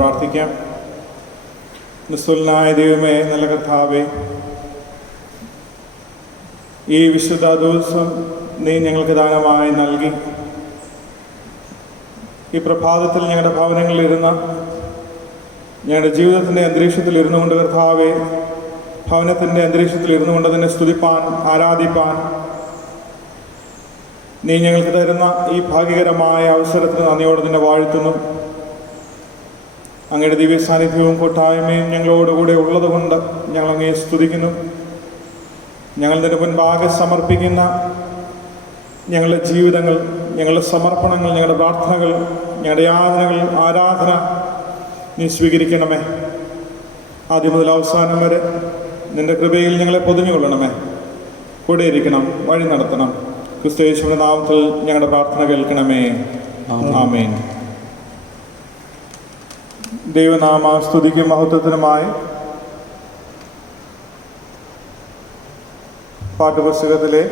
പ്രാർത്ഥിക്കാം. നിസ്തുലനായ ദൈവമേ, നല്ല കർത്താവേ, ഈ വിശുദ്ധ ദിവസം നീ ഞങ്ങൾക്ക് ദാനമായി നൽകി. ഈ പ്രഭാതത്തിൽ ഞങ്ങളുടെ ഭവനങ്ങളിലിരുന്ന, ഞങ്ങളുടെ ജീവിതത്തിൻ്റെ അന്തരീക്ഷത്തിലിരുന്നു കൊണ്ട് കർത്താവേ, ഭവനത്തിൻ്റെ അന്തരീക്ഷത്തിലിരുന്നു കൊണ്ട് തന്നെ സ്തുതിപ്പാൻ, ആരാധിപ്പാൻ നീ ഞങ്ങൾക്ക് തരുന്ന ഈ ഭാഗ്യകരമായ അവസരത്തിന് നന്ദിയോടെ നിന്നെ വാഴ്ത്തുന്നു. അങ്ങയുടെ ദിവ്യ സാന്നിധ്യവും കൂട്ടായ്മയും ഞങ്ങളോടുകൂടെ ഉള്ളതുകൊണ്ട് ഞങ്ങൾ അങ്ങയെ സ്തുതിക്കുന്നു. ഞങ്ങൾ നിന്റെ മുൻപാകെ സമർപ്പിക്കുന്ന ഞങ്ങളുടെ ജീവിതങ്ങൾ, ഞങ്ങളുടെ സമർപ്പണങ്ങൾ, ഞങ്ങളുടെ പ്രാർത്ഥനകൾ, ഞങ്ങളുടെ യാതനകൾ, ആരാധന നീ സ്വീകരിക്കണമേ. ആദ്യം മുതൽ അവസാനം വരെ നിന്റെ കൃപയിൽ ഞങ്ങളെ പൊതിഞ്ഞുകൊള്ളണമേ. കൂടെ ഇരിക്കണം, വഴി നടത്തണം. ക്രിസ്തുയേശുവിന്റെ നാമത്തിൽ ഞങ്ങളുടെ പ്രാർത്ഥന കേൾക്കണമേ. ആമേൻ. ദൈവനാമ സ്തുതിക്കും മഹത്വത്തിനുമായി പാഠപുസ്തകത്തിലെ,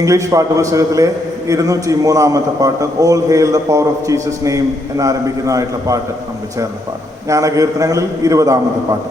ഇംഗ്ലീഷ് പാഠപുസ്തകത്തിലെ 203-ാമത്തെ പാട്ട്, all hail the power of Jesus name എന്നാരംഭിക്കുന്നതായിട്ടുള്ള പാട്ട് നമുക്ക് ചേർന്ന് പാടാം. ജ്ഞാനകീർത്തനങ്ങളിൽ 20-ാമത്തെ പാട്ട്.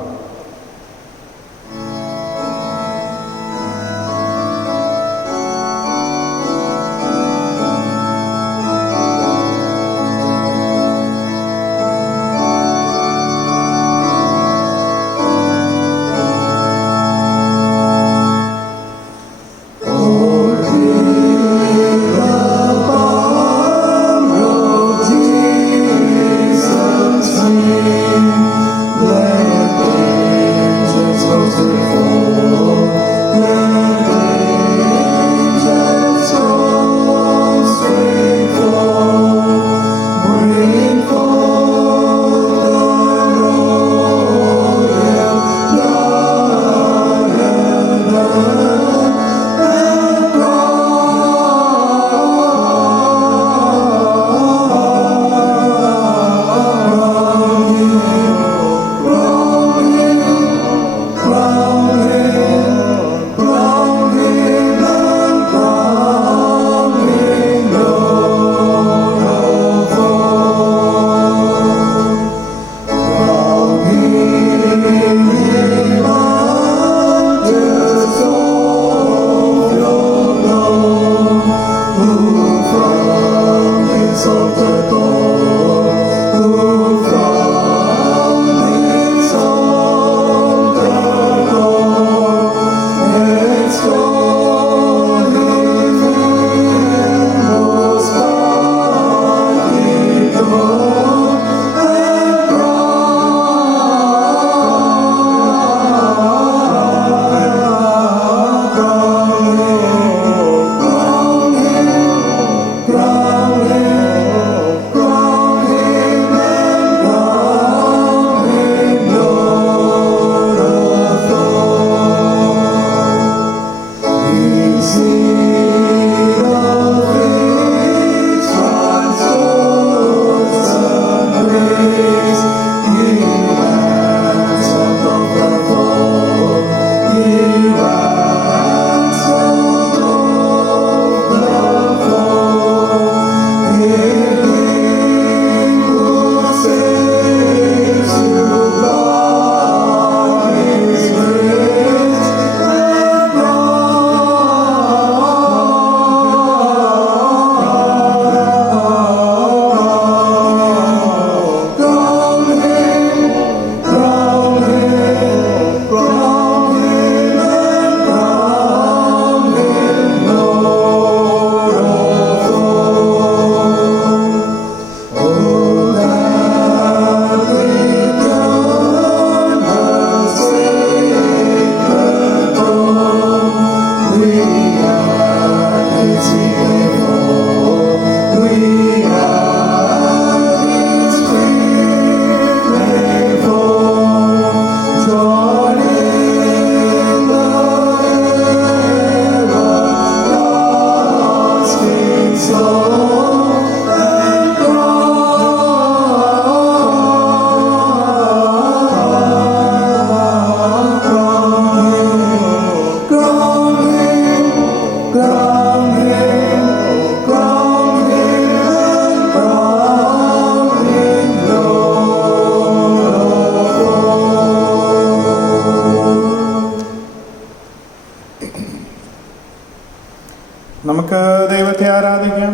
നമുക്ക് ദൈവത്തെ ആരാധിക്കാം.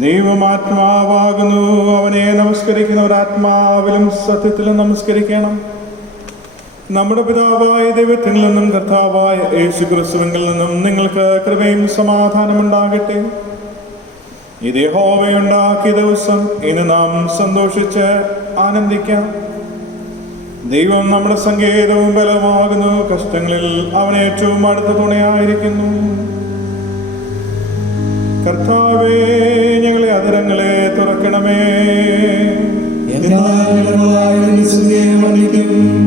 ദൈവമാത്മാവാകുന്നു, അവനെ നമസ്കരിക്കുന്നവർ ആത്മാവിലും സത്യത്തിലും നമസ്കരിക്കണം. നമ്മുടെ പിതാവായ ദൈവത്തിൽ നിന്നും കർത്താവായ യേശുക്രിസ്തുവിൽ നിന്നും നിങ്ങൾക്ക് കൃപയും സമാധാനം ഉണ്ടാകട്ടെ. ഇത് യഹോവയുണ്ടാക്കിയ ദിവസം, ഇന്ന് നാം സന്തോഷിച്ച് ആനന്ദിക്കാം. ദൈവം നമ്മുടെ സങ്കേതവും ബലമാകുന്നു, കഷ്ടങ്ങളിൽ അവൻ ഏറ്റവും അടുത്ത തുണയായിരിക്കുന്നു. കർത്താവേ, ഞങ്ങളെ അധരങ്ങളെ തുറക്കണമേ.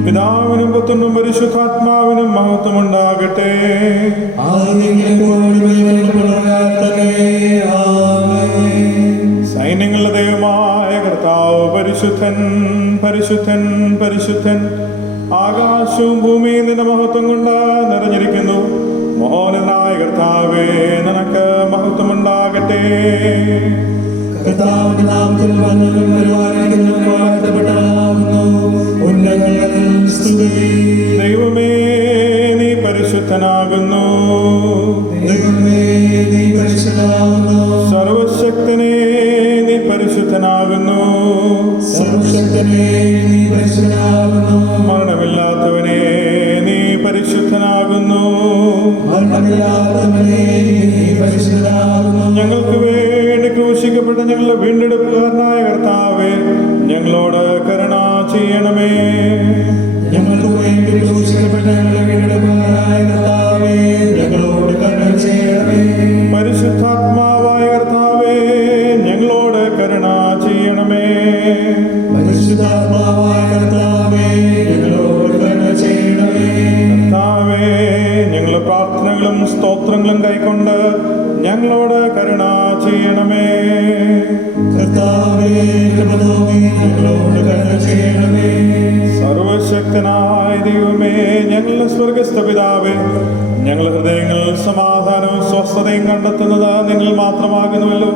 പിതാവിനും പുത്രനും പരിശുദ്ധാത്മാവിനും മഹത്വം ഉണ്ടാകട്ടെ. സൈന്യങ്ങളുടെ ദൈവമായ കർത്താവ് പരിശുദ്ധൻ, പരിശുദ്ധൻ, പരിശുദ്ധൻ. ആകാശവും ഭൂമിയും നിന്റെ മഹത്വം കൊണ്ട് നിറഞ്ഞിരിക്കുന്നു. മോഹനായ കർത്താവേ, നിനക്ക് മഹത്വമുണ്ടാകട്ടെ. കർത്താവിന്റെ നാമത്തിൽ വന്നവനും വരുവാനിരിക്കുന്നവനും വാഴ്ത്തപ്പെട്ടവനാകുന്നു. ഉന്നതങ്ങളിൽ സ്തുതി. ദൈവമേ, നീ പരിശുദ്ധനാകുന്നു. ദൈവമേ, നീ പരിശുദ്ധനാകുന്നു. സർവശക്തനേ, നീ പരിശുദ്ധനാകുന്നു. സർവശക്തനേ, നീ പരിശുദ്ധനാകുന്നു. മരണമില്ലാത്തവനേ, നീ പരിശുദ്ധനാകുന്നു. മരണമില്ലാത്തവനേ, നീ പരിശുദ്ധനാകുന്നു. ഞങ്ങൾക്ക് വേണ്ടി ക്രൂശിക്കപ്പെട്ട ഞങ്ങളുടെ വീണ്ടെടുപ്പുകാരനായ കർത്താവേ, ഞങ്ങളോട് കരുണ ചെയ്യണമേ. ഞങ്ങൾക്ക് വേണ്ടി ക്രൂശിക്കപ്പെട്ട ഞങ്ങളുടെ വീണ്ടെടുപ്പുകാരനായ കർത്താവേ, ഞങ്ങളോട് കരുണ ചെയ്യണമേ. പരിശുദ്ധാത്മാവായ കർത്താവേ, ഞങ്ങളോട് കരുണ ചെയ്യണമേ. പരിശുദ്ധാത്മാവായ കർത്താവേ, ഞങ്ങളോട് കരുണ ചെയ്യണമേ. കർത്താവേ, ഞങ്ങളുടെ പ്രാർത്ഥനകളും സ്തോത്രങ്ങളും കൈക്കൊണ്ട് ഞങ്ങളോട് കരുണ ചെയ്യണമേ. കർത്താവേ, കൃപ തോന്നി ഞങ്ങളോട് കരുണ ചെയ്യണമേ. സർവശക്തനായ ദൈവമേ, ഞങ്ങളുടെ സ്വർഗസ്ഥ പിതാവേ, ഞങ്ങളുടെ ഹൃദയങ്ങളിൽ സമാധാനവും സ്വസ്ഥതയും കണ്ടെത്തുന്നത് നിന്നിൽ മാത്രമാകുന്നുവല്ലോ.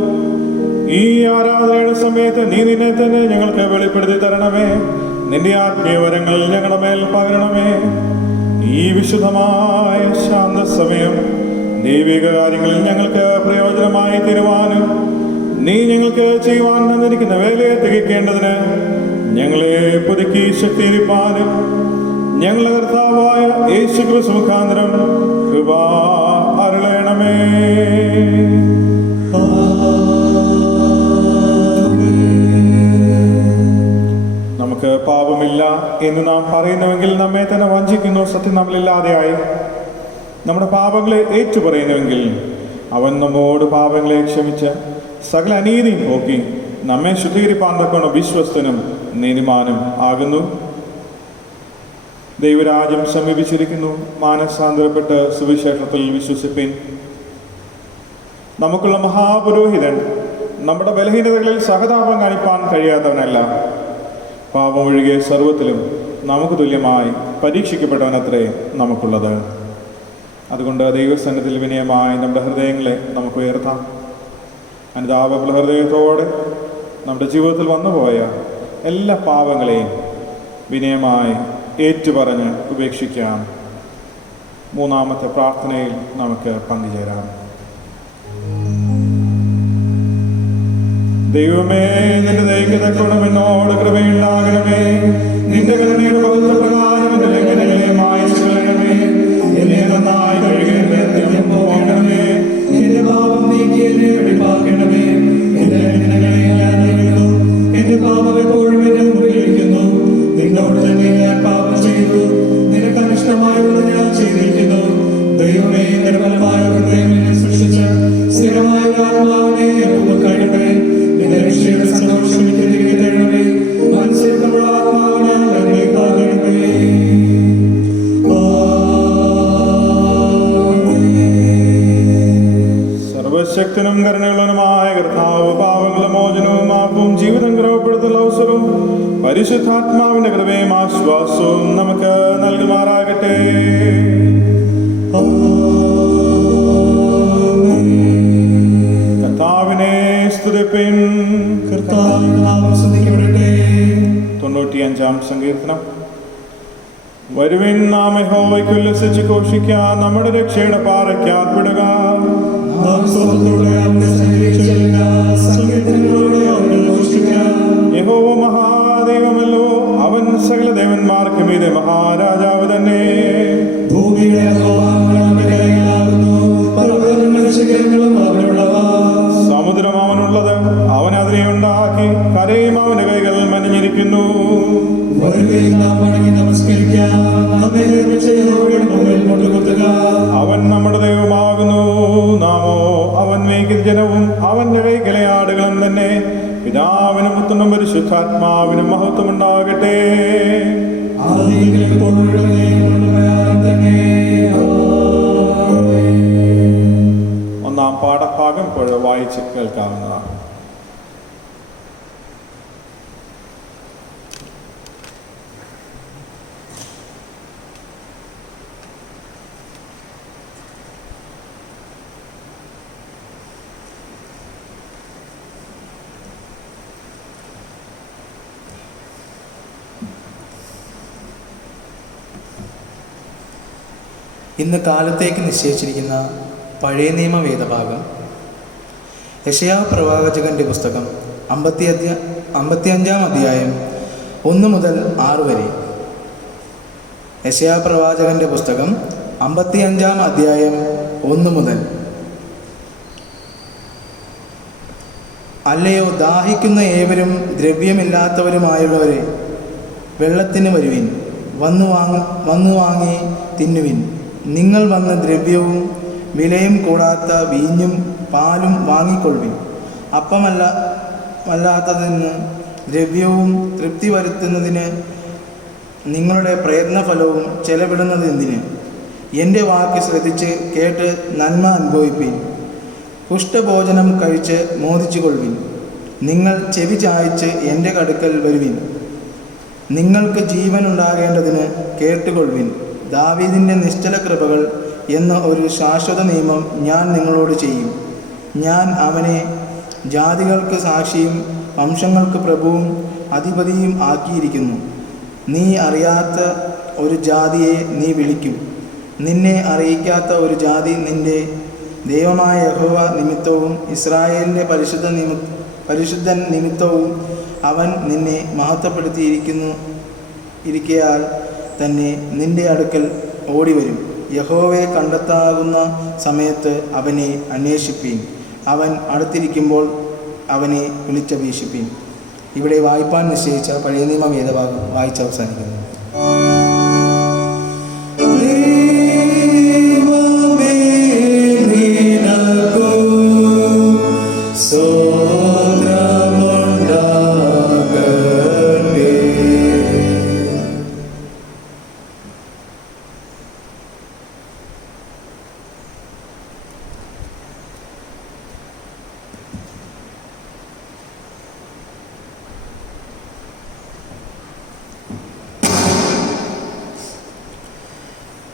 ഈ ആരാധനയുടെ സമയത്ത് നീ നിന്നെ തന്നെ ഞങ്ങൾക്ക് വെളിപ്പെടുത്തി തരണമേ. നിന്റെ ആത്മീയവരങ്ങൾ ഞങ്ങളുടെ മേൽ പകരണമേ. ഈ വിശുദ്ധമായ ശാന്ത സമയം ദൈവിക കാര്യങ്ങളിൽ ഞങ്ങൾക്ക് പ്രയോജനമായി തീരുവാനും നീ ഞങ്ങൾക്ക് ചെയ്യുവാൻ തന്നിരിക്കുന്ന വേലയെ തികയ്ക്കേണ്ടതിന് ഞങ്ങളെ പുതുക്കി ശക്തിയിരിപ്പാനും ഞങ്ങളുടെ കർത്താവായ യേശുക്രിസ്തു മുഖാന്തരം കൃപ അരുളണമേ. നമുക്ക് പാപമില്ല എന്ന് നാം പറയുന്നുവെങ്കിൽ നമ്മെ തന്നെ വഞ്ചിക്കുന്നു. സത്യം നമ്മളില്ലാതെയായി. നമ്മുടെ പാപങ്ങളെ ഏറ്റുപറയുന്നുവെങ്കിൽ അവൻ നമ്മോട് പാപങ്ങളെ ക്ഷമിച്ച് സകല അനീതിയും പോക്കി നമ്മെ ശുദ്ധീകരിപ്പാൻ തക്കവണ്ണം വിശ്വസ്തനും നീതിമാനും ആകുന്നു. ദൈവരാജ്യം സമീപിച്ചിരിക്കുന്നു. മാനസാന്തരപ്പെട്ട് സുവിശേഷത്തിൽ വിശ്വസിപ്പിൻ. നമുക്കുള്ള മഹാപുരോഹിതൻ നമ്മുടെ ബലഹീനതകളിൽ സഹതാപം കാണിപ്പാൻ കഴിയാത്തവനല്ല. പാപമൊഴികെ സർവത്തിലും നമുക്ക് തുല്യമായി പരീക്ഷിക്കപ്പെട്ടവനത്രേ നമുക്കുള്ളത്. അതുകൊണ്ട് ദൈവസന്നിധിയിൽ വിനയമായി നമ്മുടെ ഹൃദയങ്ങളെ നമുക്ക് ഉയർത്താം. അനുതാപമുള്ള ഹൃദയത്തോടെ നമ്മുടെ ജീവിതത്തിൽ വന്നുപോയ എല്ലാ പാപങ്ങളെയും വിനയമായി ഏറ്റുപറഞ്ഞ് ഉപേക്ഷിക്കാം. മൂന്നാമത്തെ പ്രാർത്ഥനയിൽ നമുക്ക് പങ്കുചേരാം. ദൈവമേ, നിന്റെ ദൈവതക്കോണം എന്നോട് കൃപയുണ്ടാകണമേ. നിന്റെ കരുണയുടെ പവിത്രപ്രകാരം എന്റെ ലംഘനങ്ങളെ മായ്ച്ചു കളയണമേ. എന്നെ നന്നായി കഴുകണമേ, പോകണമേ. എന്റെ പാപം നീക്കി എന്നെ വെളിപ്പാക്കണമേ. എന്റെ ലംഘനങ്ങളെ ഞാൻ അറിയുന്നു. എന്റെ പാപം എപ്പോഴും എന്റെ മുമ്പിൽ ഇരിക്കുന്നു. നിന്നോട് തന്നെ ഞാൻ പാപം ചെയ്തു. നിനക്ക് അനിഷ്ടമായുള്ളത് ഞാൻ ചെയ്തിരിക്കുന്നു. ദൈവമേ, എന്റെ ഫലമായ ഹൃദയം എന്നെ സൃഷ്ടിച്ച് സ്ഥിരമായ ഒരു ആത്മാവിനെ കഴിയണമേ. നിന്റെ രക്ഷയുടെ സന്തോഷം എനിക്ക് തിരികെ തരണമേ. മനസ്സിലുള്ള ആത്മാവിനെ എന്നെ പകരണമേ. സർവശക്തനും കരുണയുള്ളവനുമായ കർത്താവ്, പാപങ്ങളുടെ മോചനവും മാപ്പും ജീവിതം ക്രമപ്പെടുത്തുന്ന അവസരവും പരിശുദ്ധാത്മാവിന്റെ കൃപയും ആശ്വാസവും നമുക്ക് നൽകുമാറാകട്ടെ. കർത്താവിനെ സ്തുതിപ്പിൻ. കർത്താവിന്റെ നാമം സ്തുതിക്കപ്പെടട്ടെ. 95-ാം സങ്കീർത്തനം. വരുവിൻ നാം യഹോവയ്ക്ക് ഉല്ലസിച്ച് ഘോഷിക്കാം, നമ്മുടെ രക്ഷയുടെ പാറയ്ക്ക് ആർപ്പിടുക. യഹോവ മഹാദൈവമല്ലോ, അവൻ സകല ദേവന്മാർക്ക് മീതെ മഹാരാജാവ് തന്നെ. സമുദ്രം അവനുള്ളത്, അവൻ അതിനെ ഉണ്ടാക്കി, കരയും അവന്റെ കൈകൾ മെനഞ്ഞിരിക്കുന്നു. അവൻ നമ്മുടെ ദൈവമാകുന്നു, നാമോ അവൻ മേയ്ക്കുന്ന ജനവും അവന്റെ കൈകളെ ആടുകളും തന്നെ. പിതാവിനും പുത്രനും പരിശുദ്ധാത്മാവിനും മഹത്വം ഉണ്ടാകട്ടെ. ഒന്നാം പാഠഭാഗം ഇപ്പോൾ വായിച്ച് കേൾക്കാവുന്നതാണ്. ഇന്ന് കാലത്തേക്ക് നിശ്ചയിച്ചിരിക്കുന്ന പഴയ നിയമ വേദഭാഗം യെശയ്യാ പ്രവാചകന്റെ പുസ്തകം 55-ാം അധ്യായം 1 മുതൽ 6 വരെ. യെശയ്യാ പ്രവാചകന്റെ പുസ്തകം 55-ാം അധ്യായം 1 മുതൽ. അല്ലയോ ദാഹിക്കുന്ന ഏവരും ദ്രവ്യമില്ലാത്തവരുമായുള്ളവരെ, വെള്ളത്തിന് വരുവിൻ, വന്നു വാങ്ങി തിന്നുവിൻ. നിങ്ങൾ വന്ന് ദ്രവ്യവും വിലയും കൂടാത്ത വീഞ്ഞും പാലും വാങ്ങിക്കൊള്ളുവിൻ. അപ്പമല്ലാത്തതിന് ദ്രവ്യവും തൃപ്തി വരുത്തുന്നതിന് നിങ്ങളുടെ പ്രയത്നഫലവും ചെലവിടുന്നത് എന്തിന്? എൻ്റെ വാക്ക് ശ്രദ്ധിച്ച് കേട്ട് നന്മ അനുഭവിപ്പിൻ. പുഷ്ടഭോജനം കഴിച്ച് മോദിച്ചു കൊള്ളുവിൻ. നിങ്ങൾ ചെവി ചായ്ച്ച് എൻ്റെ അടുക്കൽ വരുവിൻ. നിങ്ങൾക്ക് ജീവനുണ്ടാകേണ്ടതിന് കേട്ടുകൊള്ളുവിൻ. ദാവീദിൻ്റെ നിശ്ചല കൃപകൾ എന്ന ഒരു ശാശ്വത നിയമം ഞാൻ നിങ്ങളോട് ചെയ്യും. ഞാൻ അവനെ ജാതികൾക്ക് സാക്ഷിയും വംശങ്ങൾക്ക് പ്രഭുവും അധിപതിയും ആക്കിയിരിക്കുന്നു. നീ അറിയാത്ത ഒരു ജാതിയെ നീ വിളിക്കും. നിന്നെ അറിയിക്കാത്ത ഒരു ജാതി നിന്റെ ദൈവമായ യഹോവ നിമിത്തവും ഇസ്രായേലിൻ്റെ പരിശുദ്ധൻ നിമിത്തവും അവൻ നിന്നെ മഹത്വപ്പെടുത്തിയിരിക്കയാൽ തന്നെ നിന്റെ അടുക്കൽ ഓടിവരും. യഹോവയെ കണ്ടെത്താകുന്ന സമയത്ത് അവനെ അന്വേഷിപ്പീൻ. അവൻ അടുത്തിരിക്കുമ്പോൾ അവനെ വിളിച്ചപേക്ഷിപ്പീൻ. ഇവിടെ വായിപ്പാൻ നിശ്ചയിച്ച പഴയ നിയമ വേദഭാഗം വായിച്ച് അവസാനിക്കുന്നു.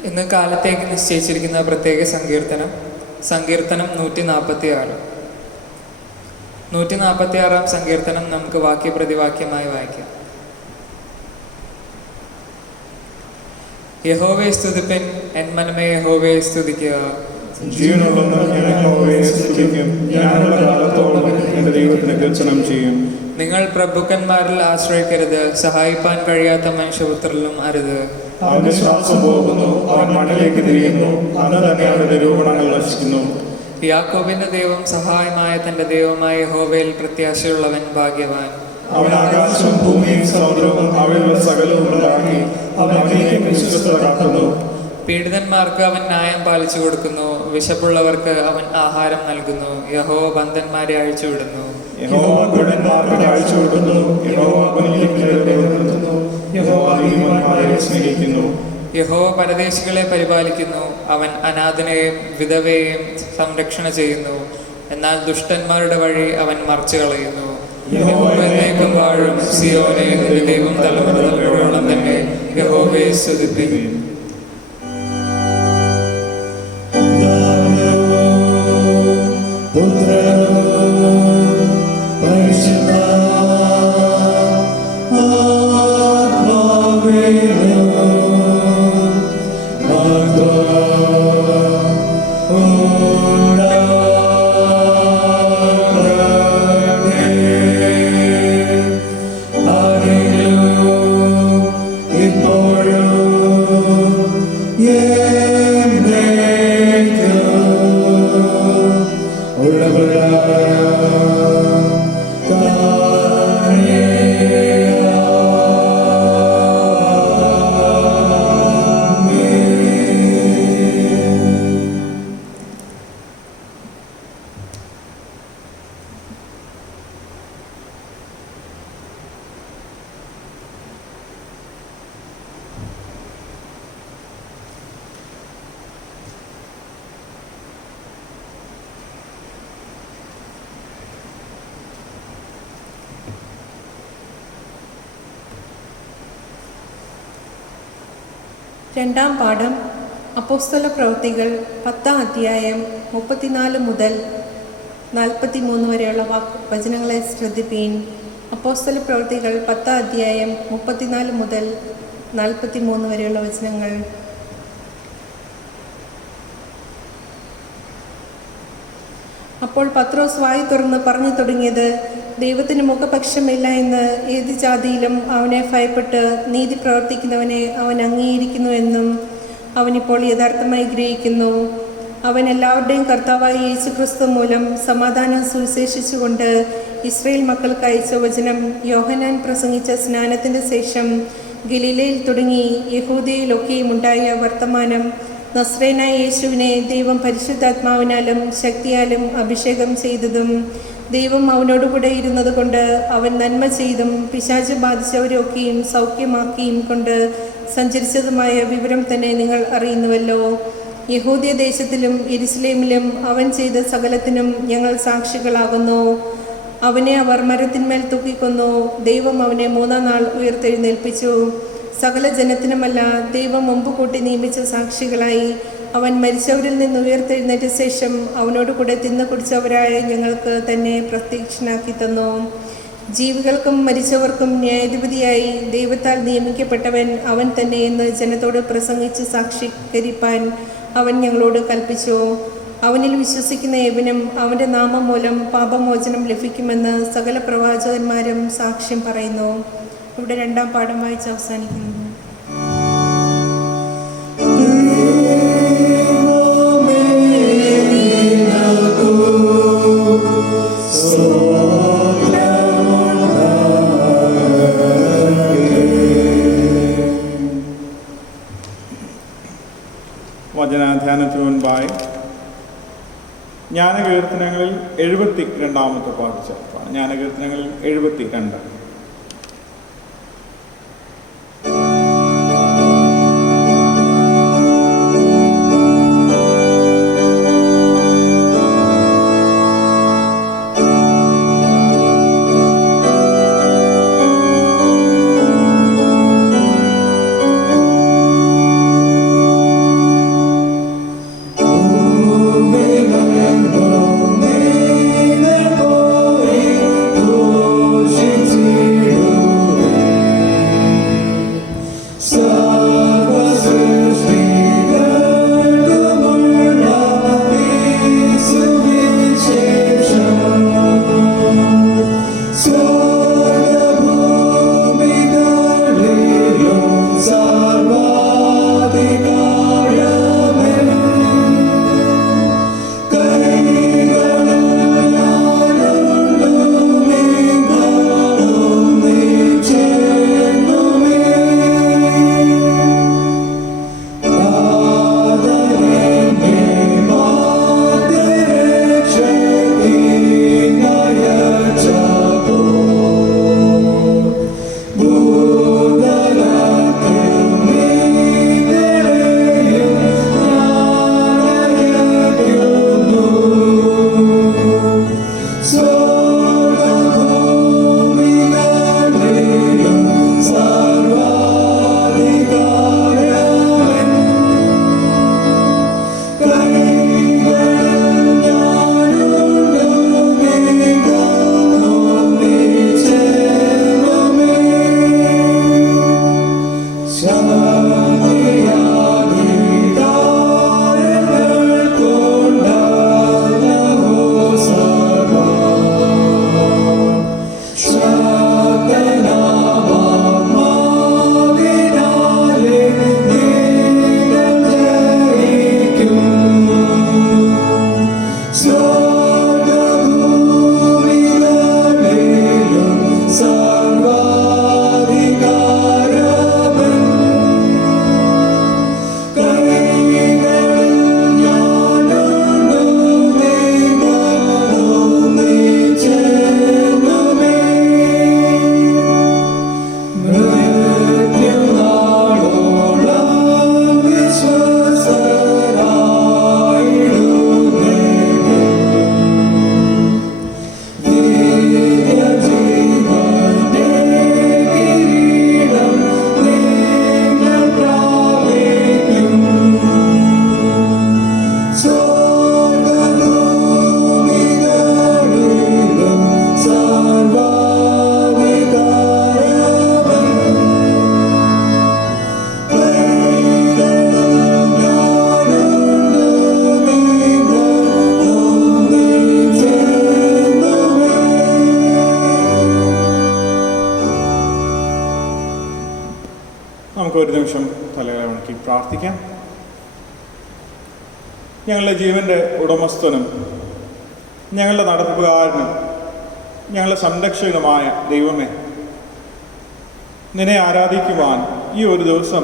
ഇന്ന് കാലത്തേക്ക് നിശ്ചയിച്ചിരിക്കുന്ന പ്രത്യേക സങ്കീർത്തനം 146. 146-ാം സങ്കീർത്തനം നമുക്ക് വാക്യപ്രതിവാക്യമായി വായിക്കാം. യഹോവയെ സ്തുതിപ്പിൻ, എൻ മനമേ യഹോവയെ സ്തുതിക്കുക. ജീവനുള്ളവൻ ഞാൻ യഹോവയെ സ്തുതിക്കും, ഞാനുള്ള കാലത്തോളം എൻ്റെ ദൈവത്തിന് കീർത്തനം ചെയ്യും. നിങ്ങൾ പ്രഭുക്കന്മാരിൽ ആശ്രയിക്കരുത്, സഹായിപ്പാൻ കഴിയാത്ത മനുഷ്യപുത്രരിലും അരുത്. അവന്റെ ശ്വാസം പോകുന്നു, അവൻ മണ്ണിലേക്ക് തിരിയുന്നു, അന്ന് തന്നെ അവന്റെ രൂപണങ്ങൾ നശിക്കുന്നു. യാക്കോബിന്റെ ദൈവം സഹായമായ തന്റെ ദൈവമായ യഹോവയിൽ പ്രത്യാശയുള്ളവൻ ഭാഗ്യവാൻ. അവൻ ആകാശവും ഭൂമിയും സമുദ്രവും അവയുള്ള സകലവും ഉണ്ടാക്കി, അവൻ അതിലേക്ക് വിശ്വസ്തത കാട്ടുന്നു. പീഡിതന്മാർക്ക് അവൻ ന്യായം പാലിച്ചു കൊടുക്കുന്നു, വിശപ്പുള്ളവർക്ക് അവൻ ആഹാരം നൽകുന്നു. യഹോവ ബന്ധന്മാരെ അഴിച്ചുവിടുന്നു. യഹോവ കുരുടന്മാർക്ക് കാഴ്ച കൊടുക്കുന്നു, യഹോവ ബന്ധിക്കുന്നവരെ ഉയർത്തുന്നു, യഹോവ നീതിമാന്മാരെ സ്നേഹിക്കുന്നു. യഹോവ പരദേശികളെ പരിപാലിക്കുന്നു, അവൻ അനാഥനെയും വിധവയെയും സംരക്ഷണ ചെയ്യുന്നു. എന്നാൽ ദുഷ്ടന്മാരുടെ വഴി അവൻ മറച്ചു കളയുന്നു. യഹോവ എന്നേക്കും വാഴും, സിയോനെ നിന്റെ ദൈവം തലമുറ തലമുറയോളം തന്നെ യഹോവയെ സ്തുതിപ്പിൻ. രണ്ടാം പാഠം അപ്പോസ്തല പ്രവൃത്തികൾ 10 അധ്യായം 34 മുതൽ 43 വരെയുള്ള വചനങ്ങളെ ശ്രദ്ധിപ്പീൻ. അപ്പോസ്തല പ്രവൃത്തികൾ 10 അധ്യായം 34 മുതൽ 43 വരെയുള്ള വചനങ്ങൾ. അപ്പോൾ പത്രോസ് വായി തുറന്ന് പറഞ്ഞു തുടങ്ങിയത്, ദൈവത്തിന് മുഖപക്ഷമില്ല എന്ന് ഏത് ജാതിയിലും അവനെ ഭയപ്പെട്ട് നീതി പ്രവർത്തിക്കുന്നവനെ അവൻ അംഗീകരിക്കുന്നു എന്നും അവനിപ്പോൾ യഥാർത്ഥമായി ഗ്രഹിക്കുന്നു. അവൻ എല്ലാവരുടെയും കർത്താവായ യേശുക്രിസ്തു മൂലം സമാധാനം സുവിശേഷിച്ചുകൊണ്ട് ഇസ്രയേൽ മക്കൾക്ക് അയച്ച വചനം യോഹന്നാൻ പ്രസംഗിച്ച സ്നാനത്തിൻ്റെ ശേഷം ഗലീലയിൽ തുടങ്ങി യഹൂദയിലൊക്കെയും ഉണ്ടായ വർത്തമാനം നസ്രേനായ യേശുവിനെ ദൈവം പരിശുദ്ധാത്മാവിനാലും ശക്തിയാലും അഭിഷേകം ചെയ്തതും ദൈവം അവനോടുകൂടെ ഇരുന്നത് കൊണ്ട് അവൻ നന്മ ചെയ്തും പിശാച് ബാധിച്ചവരെയൊക്കെയും സൗഖ്യമാക്കിയും കൊണ്ട് സഞ്ചരിച്ചതുമായ വിവരം തന്നെ നിങ്ങൾ അറിയുന്നുവല്ലോ. യഹൂദ്യ ദേശത്തിലും യെരുശലേമിലും അവൻ ചെയ്ത സകലത്തിനും ഞങ്ങൾ സാക്ഷികളാകുന്നു. അവനെ അവർ മരത്തിന്മേൽ തൂക്കിക്കൊന്നു. ദൈവം അവനെ 3-ാം നാൾ ഉയർത്തെഴുന്നേൽപ്പിച്ചു. സകല ജനത്തിനുമല്ല, ദൈവം മുമ്പ് കൂട്ടി നിയമിച്ച സാക്ഷികളായി അവൻ മരിച്ചവരിൽ നിന്ന് ഉയർത്തെഴുന്നേറ്റ ശേഷം അവനോട് കൂടെ തിന്നു കുടിച്ചവരായ ഞങ്ങൾക്ക് തന്നെ പ്രത്യക്ഷനാക്കി തന്നു. ജീവികൾക്കും മരിച്ചവർക്കും ന്യായാധിപതിയായി ദൈവത്താൽ നിയമിക്കപ്പെട്ടവൻ അവൻ തന്നെ എന്ന് ജനത്തോട് പ്രസംഗിച്ച് സാക്ഷീകരിപ്പാൻ അവൻ ഞങ്ങളോട് കൽപ്പിച്ചു. അവനിൽ വിശ്വസിക്കുന്ന ഏവനും അവൻ്റെ നാമം മൂലം പാപമോചനം ലഭിക്കുമെന്ന് സകല പ്രവാചകന്മാരും സാക്ഷ്യം പറയുന്നു. ഇവിടെ രണ്ടാം പാഠം വായിച്ച് അവസാനിക്കുന്നു. വചനാധ്യാനത്തിന് മുൻപായി ജ്ഞാനകീർത്തനങ്ങളിൽ 72 പാട്ട് ചേർപ്പാണ്. ജ്ഞാനകീർത്തനങ്ങളിൽ 72. Oh, ഞങ്ങളുടെ ജീവൻ്റെ ഉടമസ്ഥനും ഞങ്ങളുടെ നടത്തിപ്പുകാരനും ഞങ്ങളുടെ സംരക്ഷകനുമായ ദൈവമേ, നിന്നെ ആരാധിക്കുവാൻ ഈ ഒരു ദിവസം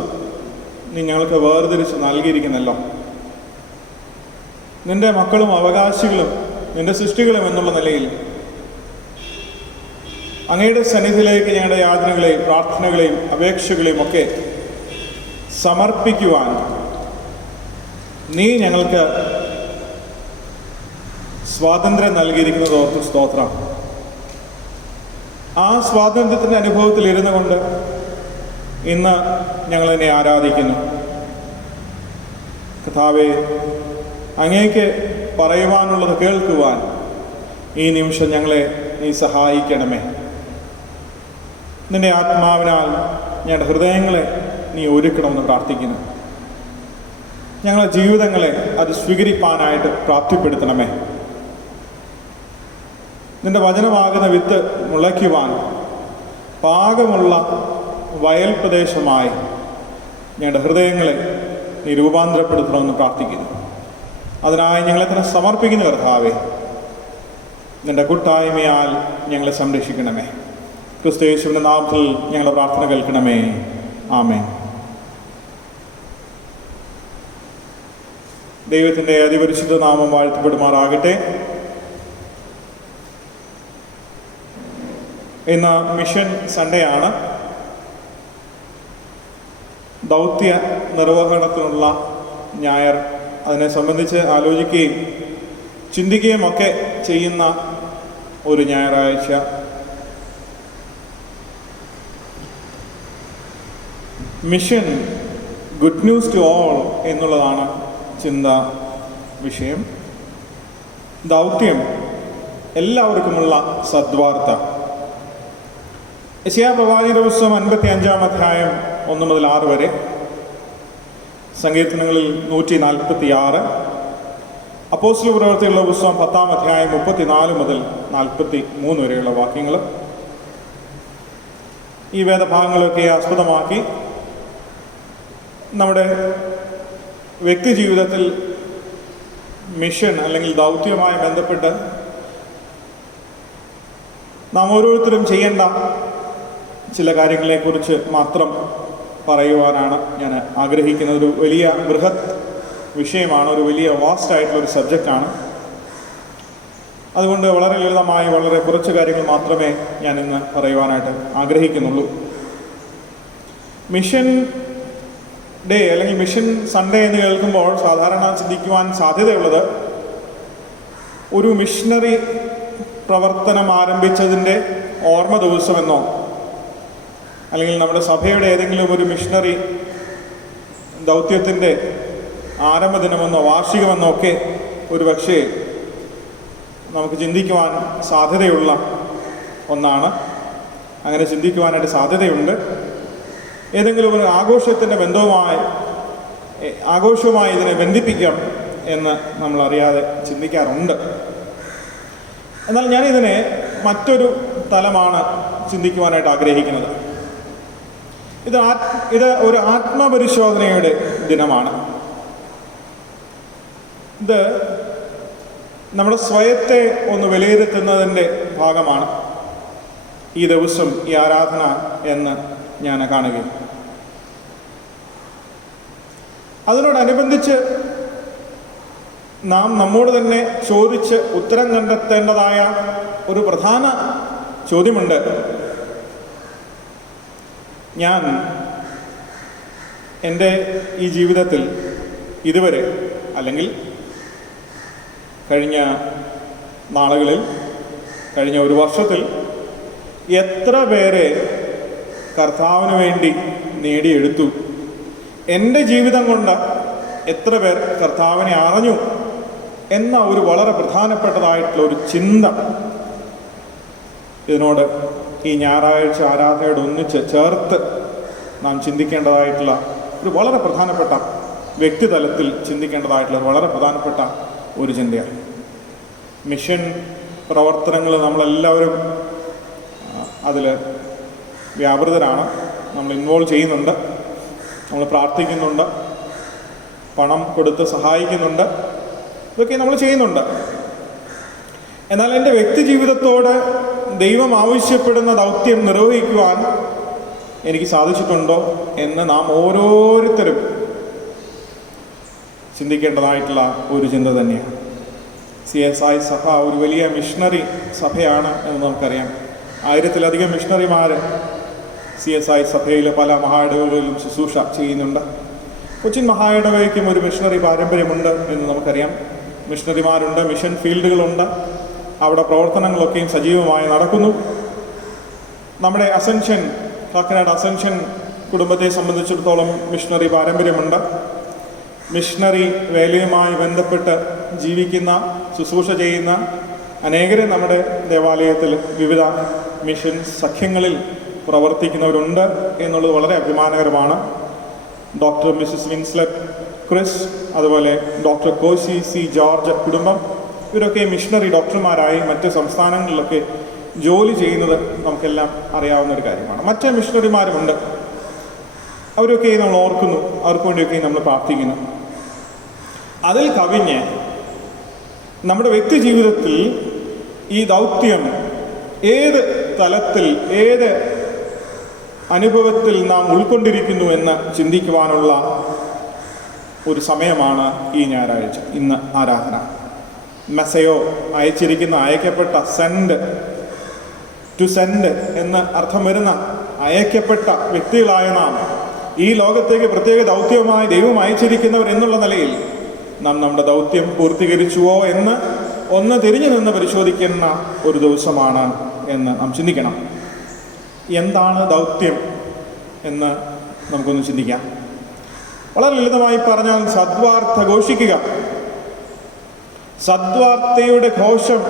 നീ ഞങ്ങൾക്ക് വേർതിരിച്ച് നൽകിയിരിക്കുന്നല്ലോ. നിന്റെ മക്കളും അവകാശികളും നിന്റെ സൃഷ്ടികളും എന്നുള്ള നിലയിൽ അങ്ങയുടെ സന്നിധിയിലേക്ക് ഞങ്ങളുടെ യാതനകളെയും പ്രാർത്ഥനകളെയും അപേക്ഷകളെയും ഒക്കെ സമർപ്പിക്കുവാൻ നീ ഞങ്ങൾക്ക് സ്വാതന്ത്ര്യം നൽകിയിരിക്കുന്നത് ഓർത്ത് സ്തോത്രം. ആ സ്വാതന്ത്ര്യത്തിൻ്റെ അനുഭവത്തിൽ ഇരുന്നു കൊണ്ട് ഇന്ന് ഞങ്ങളതിനെ ആരാധിക്കുന്നു. കർത്താവേ, അങ്ങേക്ക് പറയുവാനുള്ളത് കേൾക്കുവാൻ ഈ നിമിഷം ഞങ്ങളെ നീ സഹായിക്കണമേ. നിന്റെ ആത്മാവിനാൽ ഞങ്ങളുടെ ഹൃദയങ്ങളെ നീ ഒരുക്കണമെന്ന് പ്രാർത്ഥിക്കുന്നു. ഞങ്ങളുടെ ജീവിതങ്ങളെ അത് സ്വീകരിപ്പാനായിട്ട് പ്രാപ്തിപ്പെടുത്തണമേ. നിന്റെ വചനമാകുന്ന വിത്ത് മുളയ്ക്കുവാൻ പാകമുള്ള വയൽ പ്രദേശമായി ഞങ്ങളുടെ ഹൃദയങ്ങളെ നീ രൂപാന്തരപ്പെടുത്തണമെന്ന് പ്രാർത്ഥിക്കുന്നു. അതിനായി ഞങ്ങളെ തന്നെ സമർപ്പിക്കുന്ന കർത്താവേ, നിന്റെ കൂട്ടായ്മയാൽ ഞങ്ങളെ സംരക്ഷിക്കണമേ. ക്രിസ്തുയേശുവിന്റെ നാമത്തിൽ ഞങ്ങളുടെ പ്രാർത്ഥന കേൾക്കണമേ. ആമേൻ. ദൈവത്തിൻ്റെ അതിപരിശുദ്ധ നാമം വാഴ്ത്തപ്പെടുമാറാകട്ടെ. ഇന്ന് മിഷൻ സൺഡേ ആണ്. ദൗത്യ നിർവഹണത്തിനുള്ള ഞായർ. അതിനെ സംബന്ധിച്ച് ആലോചിക്കുകയും ചിന്തിക്കുകയും ഒക്കെ ചെയ്യുന്ന ഒരു ഞായറാഴ്ച. Mission good news to all എന്നുള്ളതാണ് ചിന്താ വിഷയം. ദൗത്യം എല്ലാവർക്കുമുള്ള സദ്വാർത്ത. യെശയ്യാ പ്രവാചകന്റെ പുസ്തകം 55-ാം അധ്യായം 1 മുതൽ 6 വരെ, സങ്കീർത്തനങ്ങളിൽ 146, അപ്പോസ്തല പ്രവൃത്തികളുടെ പുസ്തകം 10-ാം അധ്യായം 34 മുതൽ 43 വരെയുള്ള വാക്യങ്ങൾ. ഈ വേദഭാഗങ്ങളൊക്കെ ആസ്പദമാക്കി നമ്മുടെ വ്യക്തി ജീവിതത്തിൽ മിഷൻ അല്ലെങ്കിൽ ദൗത്യവുമായി ബന്ധപ്പെട്ട് നാം ഓരോരുത്തരും ചെയ്യേണ്ട ചില കാര്യങ്ങളെക്കുറിച്ച് മാത്രം പറയുവാനാണ് ഞാൻ ആഗ്രഹിക്കുന്നത്. ഒരു വലിയ ബൃഹത് വിഷയമാണ്, ഒരു വലിയ വാസ്റ്റായിട്ടുള്ളൊരു സബ്ജക്റ്റാണ്. അതുകൊണ്ട് വളരെ ലളിതമായി വളരെ കുറച്ച് കാര്യങ്ങൾ മാത്രമേ ഞാൻ ഇന്ന് പറയുവാനായിട്ട് ആഗ്രഹിക്കുന്നുള്ളൂ. മിഷൻ ഡേ അല്ലെങ്കിൽ മിഷൻ സൺഡേ എന്ന് കേൾക്കുമ്പോൾ സാധാരണ ചിന്തിക്കുവാൻ സാധ്യതയുള്ളത് ഒരു മിഷണറി പ്രവർത്തനം ആരംഭിച്ചതിൻ്റെ ഓർമ്മ ദിവസമെന്നോ അല്ലെങ്കിൽ നമ്മുടെ സഭയുടെ ഏതെങ്കിലും ഒരു മിഷണറി ദൗത്യത്തിൻ്റെ ആരംഭ ദിനമെന്നോ വാർഷികമെന്നോ ഒക്കെ ഒരു പക്ഷേ നമുക്ക് ചിന്തിക്കുവാൻ സാധ്യതയുള്ള ഒന്നാണ്. അങ്ങനെ ചിന്തിക്കുവാനായിട്ട് സാധ്യതയുണ്ട്. ഏതെങ്കിലും ഒരു ആഘോഷത്തിൻ്റെ ആഘോഷവുമായി ഇതിനെ ബന്ധിപ്പിക്കാം എന്ന് നമ്മൾ അറിയാതെ ചിന്തിക്കാറുണ്ട്. എന്നാൽ ഞാനിതിനെ മറ്റൊരു തലമാണ് ചിന്തിക്കുവാനായിട്ട് ആഗ്രഹിക്കുന്നത്. ഇത് ഒരു ആത്മപരിശോധനയുടെ ദിനമാണ്. ഇത് നമ്മുടെ സ്വയത്തെ ഒന്ന് വിലയിരുത്തുന്നതിൻ്റെ ഭാഗമാണ് ഈ ദിവസം, ഈ ആരാധന എന്ന് ഞാൻ കാണുകയും അതിനോടനുബന്ധിച്ച് നാം നമ്മോട് തന്നെ ചോദിച്ച് ഉത്തരം കണ്ടെത്തേണ്ടതായ ഒരു പ്രധാന ചോദ്യമുണ്ട്. ഞാൻ എൻ്റെ ഈ ജീവിതത്തിൽ ഇതുവരെ അല്ലെങ്കിൽ കഴിഞ്ഞ നാളുകളിൽ, കഴിഞ്ഞ ഒരു വർഷത്തിൽ എത്ര പേരെ കർത്താവിന് വേണ്ടി നേടിയെടുത്തു? എൻ്റെ ജീവിതം കൊണ്ട് എത്ര പേർ കർത്താവിനെ അറിഞ്ഞു എന്ന ഒരു വളരെ പ്രധാനപ്പെട്ടതായിട്ടുള്ള ഒരു ചിന്ത ഇതിനോട് ഈ ഞായറാഴ്ച ആരാധനയോട് ഒന്നിച്ച് ചേർത്ത് നാം ചിന്തിക്കേണ്ടതായിട്ടുള്ള ഒരു വളരെ പ്രധാനപ്പെട്ട, വ്യക്തിതലത്തിൽ ചിന്തിക്കേണ്ടതായിട്ടുള്ള വളരെ പ്രധാനപ്പെട്ട ഒരു ചിന്തയാണ്. മിഷൻ പ്രവർത്തനങ്ങൾ നമ്മളെല്ലാവരും അതിൽ വ്യാപൃതരാണ്. നമ്മൾ ഇൻവോൾവ് ചെയ്യുന്നുണ്ട്, നമ്മൾ പ്രാർത്ഥിക്കുന്നുണ്ട്, പണം കൊടുത്ത് സഹായിക്കുന്നുണ്ട്. ഇതൊക്കെ നമ്മൾ ചെയ്യുന്നുണ്ട്. എന്നാൽ എൻ്റെ വ്യക്തി ജീവിതത്തോട് ദൈവം ആവശ്യപ്പെടുന്ന ദൗത്യം നിർവഹിക്കുവാൻ എനിക്ക് സാധിച്ചിട്ടുണ്ടോ എന്ന് നാം ഓരോരുത്തരും ചിന്തിക്കേണ്ടതായിട്ടുള്ള ഒരു ചിന്ത തന്നെയാണ്. CSI സഭ ഒരു വലിയ മിഷണറി സഭയാണ് എന്ന് നമുക്കറിയാം. 1000-ലധികം മിഷണറിമാർ CSI സഭയിൽ പല മഹായിടവകളിലും ശുശ്രൂഷ ചെയ്യുന്നുണ്ട്. കൊച്ചിൻ മഹായിടവയ്ക്കും ഒരു മിഷണറി പാരമ്പര്യമുണ്ട് എന്ന് നമുക്കറിയാം. മിഷണറിമാരുണ്ട്, മിഷൻ ഫീൽഡുകളുണ്ട്, അവിടെ പ്രവർത്തനങ്ങളൊക്കെയും സജീവമായി നടക്കുന്നു. നമ്മുടെ അസെൻഷൻ, കാക്കനാട് അസെൻഷൻ കുടുംബത്തെ സംബന്ധിച്ചിടത്തോളം മിഷണറി പാരമ്പര്യമുണ്ട്. മിഷണറി വേലയുമായി ബന്ധപ്പെട്ട് ജീവിക്കുന്ന, ശുശ്രൂഷ ചെയ്യുന്ന അനേകരെ നമ്മുടെ ദേവാലയത്തിൽ വിവിധ മിഷൻ സഖ്യങ്ങളിൽ പ്രവർത്തിക്കുന്നവരുണ്ട് എന്നുള്ളത് വളരെ അഭിമാനകരമാണ്. ഡോക്ടർ മിസസ് വിൻസ്ലെറ്റ് ക്രിസ്, അതുപോലെ ഡോക്ടർ കോശി സി ജോർജ് കുടുംബം, ഇവരൊക്കെ മിഷണറി ഡോക്ടർമാരായി മറ്റ് സംസ്ഥാനങ്ങളിലൊക്കെ ജോലി ചെയ്യുന്നത് നമുക്കെല്ലാം അറിയാവുന്ന ഒരു കാര്യമാണ്. മറ്റ് മിഷണറിമാരുമുണ്ട്, അവരൊക്കെ നമ്മൾ ഓർക്കുന്നു, അവർക്ക് വേണ്ടിയൊക്കെ നമ്മൾ പ്രാർത്ഥിക്കുന്നു. അതിൽ കവിഞ്ഞ് നമ്മുടെ വ്യക്തി ജീവിതത്തിൽ ഈ ദൗത്യം ഏത് തലത്തിൽ, ഏത് അനുഭവത്തിൽ നാം ഉൾക്കൊണ്ടിരിക്കുന്നു എന്ന് ചിന്തിക്കുവാനുള്ള ഒരു സമയമാണ് ഈ ഞായറാഴ്ച. ഇന്ന് ആരാധന. മെസ്സയോ, അയച്ചിരിക്കുന്ന, അയക്കപ്പെട്ട, ടു സെൻഡ് എന്ന് അർത്ഥം വരുന്ന അയക്കപ്പെട്ട വ്യക്തികളായ നാം ഈ ലോകത്തേക്ക് പ്രത്യേക ദൗത്യവുമായി ദൈവം അയച്ചിരിക്കുന്നവർ എന്നുള്ള നിലയിൽ നാം നമ്മുടെ ദൗത്യം പൂർത്തീകരിച്ചുവോ എന്ന് ഒന്ന് തിരിഞ്ഞു നിന്ന് പരിശോധിക്കുന്ന ഒരു ദിവസമാണ് എന്ന് നാം ചിന്തിക്കണം. എന്താണ് ദൗത്യം എന്ന് നമുക്കൊന്ന് ചിന്തിക്കാം. വളരെ ലളിതമായി പറഞ്ഞാൽ സദ്വാർത്ത ഘോഷിക്കുക. സദ്വാർത്തയുടെ ഘോഷം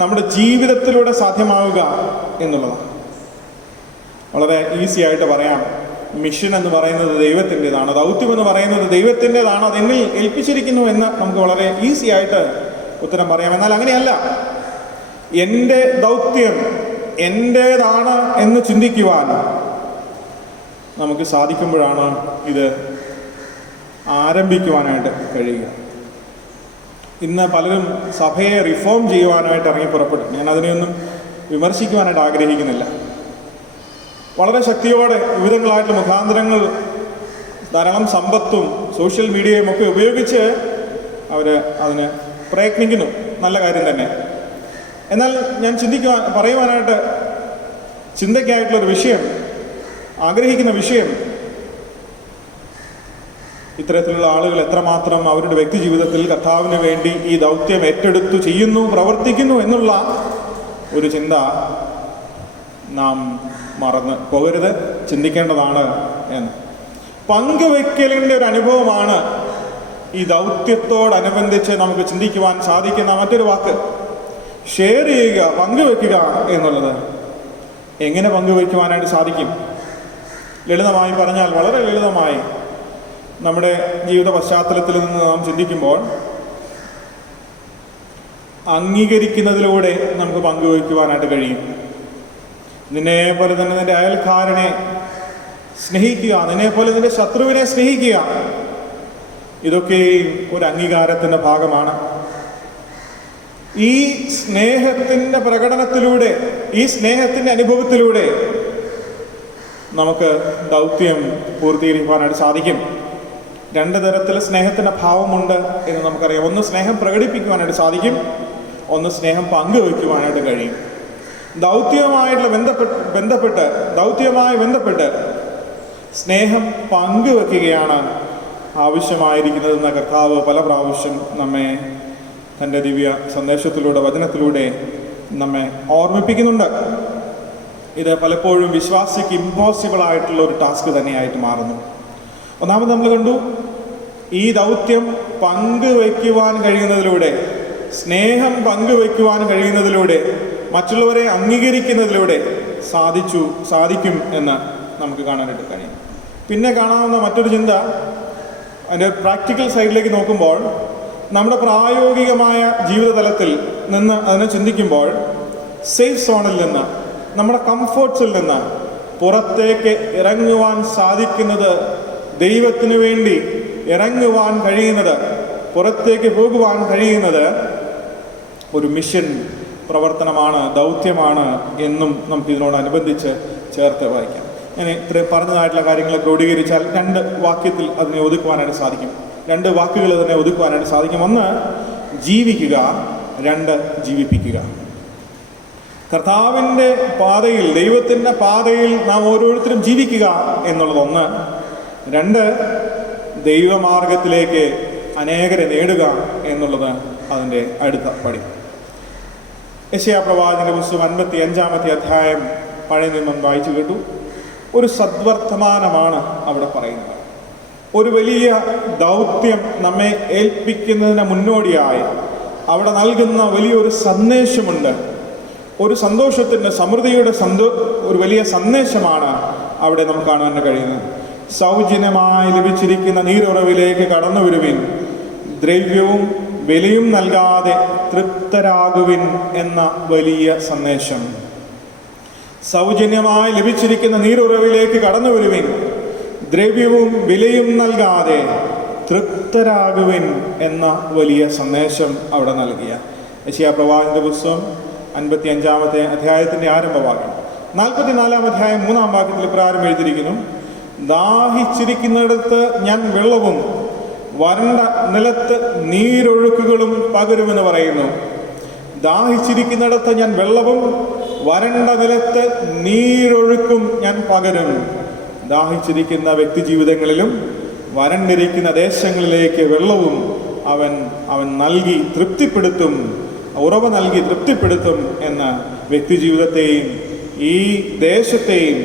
നമ്മുടെ ജീവിതത്തിലൂടെ സാധ്യമാവുക എന്നുള്ളതാണ്. വളരെ ഈസി ആയിട്ട് പറയാം, മിഷൻ എന്ന് പറയുന്നത് ദൈവത്തിൻ്റെതാണ്, ദൗത്യം എന്ന് പറയുന്നത് ദൈവത്തിൻ്റെതാണ്, അത് എന്നിൽ ഏൽപ്പിച്ചിരിക്കുന്നു എന്ന് നമുക്ക് വളരെ ഈസി ആയിട്ട് ഉത്തരം പറയാം. എന്നാൽ അങ്ങനെയല്ല. എൻ്റെ ദൗത്യം എൻ്റേതാണ് എന്ന് ചിന്തിക്കുവാൻ നമുക്ക് സാധിക്കുമ്പോഴാണ് ഇത് ആരംഭിക്കുവാനായിട്ട് കഴിയുക. ഇന്ന് പലരും സഭയെ റിഫോം ചെയ്യുവാനായിട്ട് ഇറങ്ങി പുറപ്പെടും. ഞാൻ അതിനെയൊന്നും വിമർശിക്കുവാനായിട്ട് ആഗ്രഹിക്കുന്നില്ല. വളരെ ശക്തിയോടെ വിവിധങ്ങളായിട്ടുള്ള മുഖാന്തരങ്ങൾ, ധാരാളം സമ്പത്തും സോഷ്യൽ മീഡിയയും ഒക്കെ ഉപയോഗിച്ച് അവർ അതിന് പ്രയത്നിക്കുന്നു. നല്ല കാര്യം തന്നെ. എന്നാൽ ഞാൻ പറയുവാനായിട്ട് ചിന്തയ്ക്കായിട്ടുള്ളൊരു വിഷയം, ആഗ്രഹിക്കുന്ന വിഷയം, ഇത്തരത്തിലുള്ള ആളുകൾ എത്രമാത്രം അവരുടെ വ്യക്തി ജീവിതത്തിൽ കർത്താവിന് വേണ്ടി ഈ ദൗത്യം ഏറ്റെടുത്തു ചെയ്യുന്നു, പ്രവർത്തിക്കുന്നു എന്നുള്ള ഒരു ചിന്ത നാം മറന്ന് പോകരുത്, ചിന്തിക്കേണ്ടതാണ് എന്ന്. പങ്കുവയ്ക്കലിൻ്റെ ഒരു അനുഭവമാണ് ഈ ദൗത്യത്തോടനുബന്ധിച്ച് നമുക്ക് ചിന്തിക്കുവാൻ സാധിക്കുന്ന മറ്റൊരു വാക്ക്. ഷെയർ ചെയ്യുക, പങ്കുവെക്കുക എന്നുള്ളത്. എങ്ങനെ പങ്കുവയ്ക്കുവാനായിട്ട് സാധിക്കും? ലളിതമായി പറഞ്ഞാൽ, വളരെ ലളിതമായി നമ്മുടെ ജീവിത പശ്ചാത്തലത്തിൽ നിന്ന് നാം ചിന്തിക്കുമ്പോൾ അംഗീകരിക്കുന്നതിലൂടെ നമുക്ക് പങ്കുവയ്ക്കുവാനായിട്ട് കഴിയും. നിന്നെ പോലെ തന്നെ നിന്റെ അയൽക്കാരനെ സ്നേഹിക്കുക, നിന്നെ പോലെ നിന്റെ ശത്രുവിനെ സ്നേഹിക്കുക. ഇതൊക്കെ ഒരു അംഗീകാരത്തിൻ്റെ ഭാഗമാണ്. ഈ സ്നേഹത്തിൻ്റെ പ്രകടനത്തിലൂടെ, ഈ സ്നേഹത്തിൻ്റെ അനുഭവത്തിലൂടെ നമുക്ക് ദൗത്യം പൂർത്തീകരിക്കാനായിട്ട് സാധിക്കും. രണ്ട് തരത്തിൽ സ്നേഹത്തിൻ്റെ ഭാവമുണ്ട് എന്ന് നമുക്കറിയാം. ഒന്ന് സ്നേഹം പ്രകടിപ്പിക്കുവാനായിട്ട് സാധിക്കും, ഒന്ന് സ്നേഹം പങ്കുവയ്ക്കുവാനായിട്ട് കഴിയും. ദൗത്യവുമായി ബന്ധപ്പെട്ട് സ്നേഹം പങ്കുവെക്കുകയാണ് ആവശ്യമായിരിക്കുന്നതെന്ന് കർത്താവ് പല പ്രാവശ്യം നമ്മെ തൻ്റെ ദിവ്യ സന്ദേശത്തിലൂടെ, വചനത്തിലൂടെ നമ്മെ ഓർമ്മിപ്പിക്കുന്നുണ്ട്. ഇത് പലപ്പോഴും വിശ്വാസിക്ക് ഇമ്പോസിബിൾ ആയിട്ടുള്ള ഒരു ടാസ്ക് തന്നെയായിട്ട് മാറുന്നു. ഒന്നാമത് നമ്മൾ കണ്ടു, ഈ ദൗത്യം പങ്കുവയ്ക്കുവാൻ കഴിയുന്നതിലൂടെ, സ്നേഹം പങ്കുവയ്ക്കുവാൻ കഴിയുന്നതിലൂടെ, മറ്റുള്ളവരെ അംഗീകരിക്കുന്നതിലൂടെ സാധിക്കും എന്ന് നമുക്ക് കാണാനായിട്ട് കഴിയും. പിന്നെ കാണാവുന്ന മറ്റൊരു ചിന്ത, അതിൻ്റെ പ്രാക്ടിക്കൽ സൈഡിലേക്ക് നോക്കുമ്പോൾ, നമ്മുടെ പ്രായോഗികമായ ജീവിതതലത്തിൽ നിന്ന് അതിനെ ചിന്തിക്കുമ്പോൾ, സേഫ് സോണിൽ നിന്ന്, നമ്മുടെ കംഫോർട്ട്സിൽ നിന്ന് പുറത്തേക്ക് ഇറങ്ങുവാൻ സാധിക്കുന്നത്, ദൈവത്തിനു വേണ്ടി ഇറങ്ങുവാൻ കഴിയുന്നത് പുറത്തേക്ക് പോകുവാൻ കഴിയുന്നത് ഒരു മിഷൻ പ്രവർത്തനമാണ്, ദൗത്യമാണ് എന്നും നമുക്ക് ഇതിനോടനുബന്ധിച്ച് ചേർത്ത് വായിക്കാം. ഞാൻ ഇത്രയും പറഞ്ഞതായിട്ടുള്ള കാര്യങ്ങൾ ക്രോഡീകരിച്ചാൽ 2 വാക്യത്തിൽ അതിനെ ഒതുക്കുവാനായിട്ട് സാധിക്കും. 2 വാക്കുകൾ അതിനെ ഒതുക്കുവാനായിട്ട് സാധിക്കും. 1 ജീവിക്കുക, 2 ജീവിപ്പിക്കുക. കർത്താവിൻ്റെ പാതയിൽ, ദൈവത്തിൻ്റെ പാതയിൽ നാം ഓരോരുത്തരും ജീവിക്കുക എന്നുള്ളത് 1. 2 ദൈവമാർഗത്തിലേക്ക് അനേകരെ നേടുക എന്നുള്ളത് അതിൻ്റെ അടുത്ത പടി. യെശയ്യാ പ്രവാചകന്റെ പുസ്തകം 55-ാമത്തെ അധ്യായം പഴയ നിയമം വായിച്ചു കേട്ടു. ഒരു സദ്വർത്തമാനമാണ് അവിടെ പറയുന്നത്. ഒരു വലിയ ദൗത്യം നമ്മെ ഏൽപ്പിക്കുന്നതിന് മുന്നോടിയായി അവിടെ നൽകുന്ന വലിയൊരു സന്ദേശമുണ്ട്. ഒരു സന്തോഷത്തിൻ്റെ, സമൃദ്ധിയുടെ ഒരു വലിയ സന്ദേശമാണ് അവിടെ നമുക്ക് കാണാൻ കഴിയുന്നത്. സൗജന്യമായി ലഭിച്ചിരിക്കുന്ന നീരുറവിലേക്ക് കടന്നു വരുവിൻ, ദ്രവ്യവും വിലയും നൽകാതെ തൃപ്തരാകുവിൻ എന്ന വലിയ സന്ദേശം. സൗജന്യമായി ലഭിച്ചിരിക്കുന്ന നീരുറവിലേക്ക് കടന്നു വരുവിൻ, ദ്രവ്യവും വിലയും നൽകാതെ തൃപ്തരാകുവിൻ എന്ന വലിയ സന്ദേശം അവിടെ നൽകിയ യെശയ്യാ പ്രവാചകന്റെ പുസ്തകം 55-ാമത്തെ അധ്യായത്തിൻ്റെ ആരംഭഭാഗം 44-ാം അധ്യായം 3-ാം വാക്യത്തിൽ ഇപ്രകാരം എഴുതിയിരിക്കുന്നു: ദാഹിച്ചിരിക്കുന്നിടത്ത് ഞാൻ വെള്ളവും വരണ്ട നിലത്ത് നീരൊഴുക്കുകളും പകരുമെന്ന് പറയുന്നു. ദാഹിച്ചിരിക്കുന്നിടത്ത് ഞാൻ വെള്ളവും വരണ്ട നിലത്ത് നീരൊഴുക്കും ഞാൻ പകരും. ദാഹിച്ചിരിക്കുന്ന വ്യക്തി ജീവിതങ്ങളിലും വരണ്ടിരിക്കുന്ന ദേശങ്ങളിലേക്ക് വെള്ളവും അവൻ നൽകി തൃപ്തിപ്പെടുത്തും, ഉറവ നൽകി തൃപ്തിപ്പെടുത്തും എന്ന വ്യക്തി ജീവിതത്തെയും ഈ ദേശത്തെയും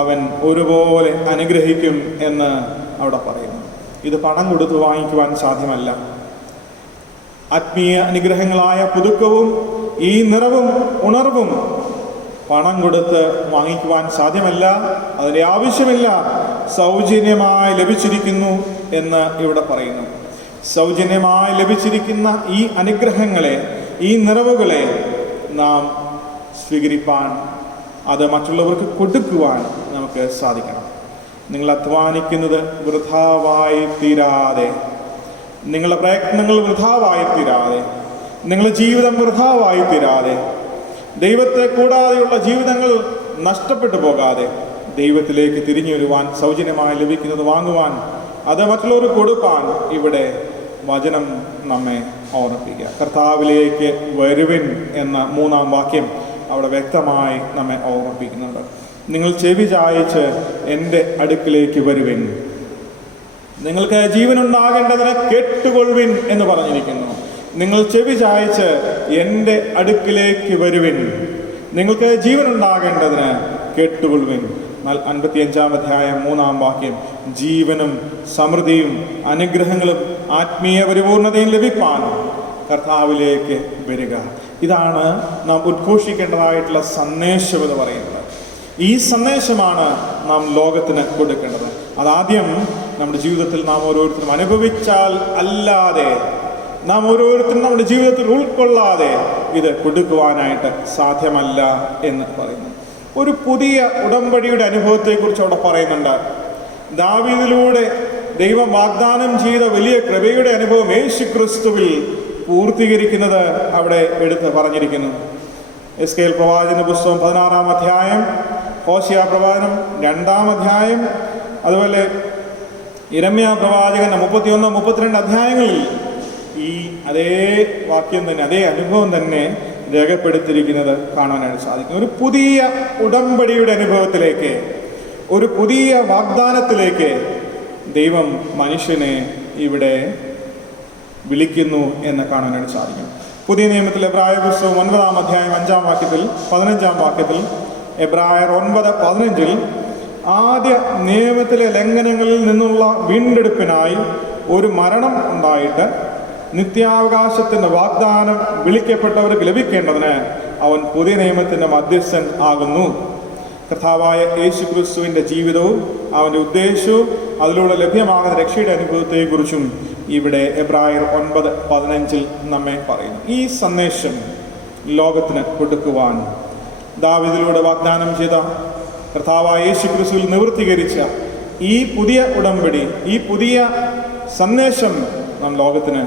അവൻ ഒരുപോലെ അനുഗ്രഹിക്കും എന്ന് അവിടെ പറയുന്നു. ഇത് പണം കൊടുത്ത് വാങ്ങിക്കുവാൻ സാധ്യമല്ല. ആത്മീയ അനുഗ്രഹങ്ങളായ പുതുക്കവും ഈ നിറവും ഉണർവും പണം കൊടുത്ത് വാങ്ങിക്കുവാൻ സാധ്യമല്ല, അതിൻ്റെ ആവശ്യമില്ല. സൗജന്യമായി ലഭിച്ചിരിക്കുന്നു എന്ന് ഇവിടെ പറയുന്നു. സൗജന്യമായി ലഭിച്ചിരിക്കുന്ന ഈ അനുഗ്രഹങ്ങളെ, ഈ നിറവുകളെ നാം സ്വീകരിപ്പാൻ, അത് മറ്റുള്ളവർക്ക് കൊടുക്കുവാൻ നമുക്ക് സാധിക്കണം. നിങ്ങൾ അധ്വാനിക്കുന്നത് വൃഥാവായി തീരാതെ, നിങ്ങളുടെ പ്രയത്നങ്ങൾ വൃഥാവായി തീരാതെ, നിങ്ങളുടെ ജീവിതം വൃഥാവായി തീരാതെ, ദൈവത്തെ കൂടാതെയുള്ള ജീവിതങ്ങൾ നഷ്ടപ്പെട്ടു പോകാതെ ദൈവത്തിലേക്ക് തിരിഞ്ഞു വരുവാൻ, സൗജന്യമായി ലഭിക്കുന്നത് വാങ്ങുവാൻ, അത് മറ്റുള്ളവർക്ക് കൊടുപ്പാൻ ഇവിടെ വചനം നമ്മെ ഓർമ്മിപ്പിക്കുക. കർത്താവിലേക്ക് വരുവിൻ എന്ന 3-ാം വാക്യം അവിടെ വ്യക്തമായി നമ്മെ ഓർമ്മിപ്പിക്കുന്നുണ്ട്. നിങ്ങൾ ചെവി ചായച്ച് എൻ്റെ അടുക്കിലേക്ക് വരുവിൻ, നിങ്ങൾക്ക് ജീവനുണ്ടാകേണ്ടതിന് കേട്ടുകൊള്ളുവിൻ എന്ന് പറഞ്ഞിരിക്കുന്നു. നിങ്ങൾ ചെവി ചായച്ച് എൻ്റെ അടുക്കിലേക്ക് വരുവിൻ, നിങ്ങൾക്ക് ജീവനുണ്ടാകേണ്ടതിന് കേട്ടുകൊള്ളുവിൻ. 55-ാം അധ്യായം 3-ാം വാക്യം, ജീവനും സമൃദ്ധിയും അനുഗ്രഹങ്ങളും ആത്മീയ പരിപൂർണതയും ലഭിപ്പാൻ കർത്താവിലേക്ക് വരിക. ഇതാണ് നാം ഉദ്ഘോഷിക്കേണ്ടതായിട്ടുള്ള സന്ദേശം എന്ന് പറയുന്നത്. ഈ സന്ദേശമാണ് നാം ലോകത്തിന് കൊടുക്കേണ്ടത്. അതാദ്യം നമ്മുടെ ജീവിതത്തിൽ നാം ഓരോരുത്തരും അനുഭവിച്ചാൽ അല്ലാതെ, നാം ഓരോരുത്തരും നമ്മുടെ ജീവിതത്തിൽ ഉൾക്കൊള്ളാതെ ഇത് കൊടുക്കുവാനായിട്ട് സാധ്യമല്ല എന്ന് പറയുന്നു. ഒരു പുതിയ ഉടമ്പടിയുടെ അനുഭവത്തെക്കുറിച്ച് അവിടെ പറയുന്നുണ്ട്. ദാവീദിലൂടെ ദൈവം വാഗ്ദാനം ചെയ്ത വലിയ കൃപയുടെ അനുഭവം യേശു ക്രിസ്തുവിൽ പൂർത്തീകരിക്കുന്നത് അവിടെ എടുത്ത് പറഞ്ഞിരിക്കുന്നു. എസ്കേൽ പ്രവാചകന്റെ പുസ്തകം 16-ാം അധ്യായം, ഹോശിയ പ്രവാചനം 2-ാം അധ്യായം, അതുപോലെ യിരെമ്യാ പ്രവാചകന്റെ 31-32 അധ്യായങ്ങളിൽ ഈ അതേ വാക്യം തന്നെ, അതേ അനുഭവം തന്നെ രേഖപ്പെടുത്തിയിരിക്കുന്നത് കാണാനായിട്ട് സാധിക്കും. ഒരു പുതിയ ഉടമ്പടിയുടെ അനുഭവത്തിലേക്ക്, ഒരു പുതിയ വാഗ്ദാനത്തിലേക്ക് ദൈവം മനുഷ്യനെ ഇവിടെ വിളിക്കുന്നു എന്ന് കാണാനായിട്ട് സാധിക്കും. പുതിയ നിയമത്തിൽ എബ്രായ പുസ്തകം 9-ാം അധ്യായം 5-ാം വാക്യത്തിൽ 15-ാം വാക്യത്തിൽ, എബ്രായർ 9:15 ആദ്യ നിയമത്തിലെ ലംഘനങ്ങളിൽ നിന്നുള്ള വീണ്ടെടുപ്പിനായി ഒരു മരണം ഉണ്ടായിട്ട് നിത്യാവകാശത്തിൻ്റെ വാഗ്ദാനം വിളിക്കപ്പെട്ടവർക്ക് ലഭിക്കേണ്ടതിന് അവൻ പുതിയ നിയമത്തിൻ്റെ മധ്യസ്ഥൻ ആകുന്നു. കർത്താവായ യേശു ക്രിസ്തുവിൻ്റെ ജീവിതവും അവൻ്റെ ഉദ്ദേശവും അതിലൂടെ ലഭ്യമാകുന്ന രക്ഷയുടെ അനുഭവത്തെക്കുറിച്ചും ഇവിടെ എബ്രായർ 9:15 നമ്മെ പറയുന്നു. ഈ സന്ദേശം ലോകത്തിന് കൊടുക്കുവാൻ ദാവീദിലൂടെ വാഗ്ദാനം ചെയ്ത കർത്താവായ യേശു ക്രിസ്തുവിൽ നിവൃത്തീകരിച്ച ഈ പുതിയ ഉടമ്പടി, ഈ പുതിയ സന്ദേശം നാം ലോകത്തിന്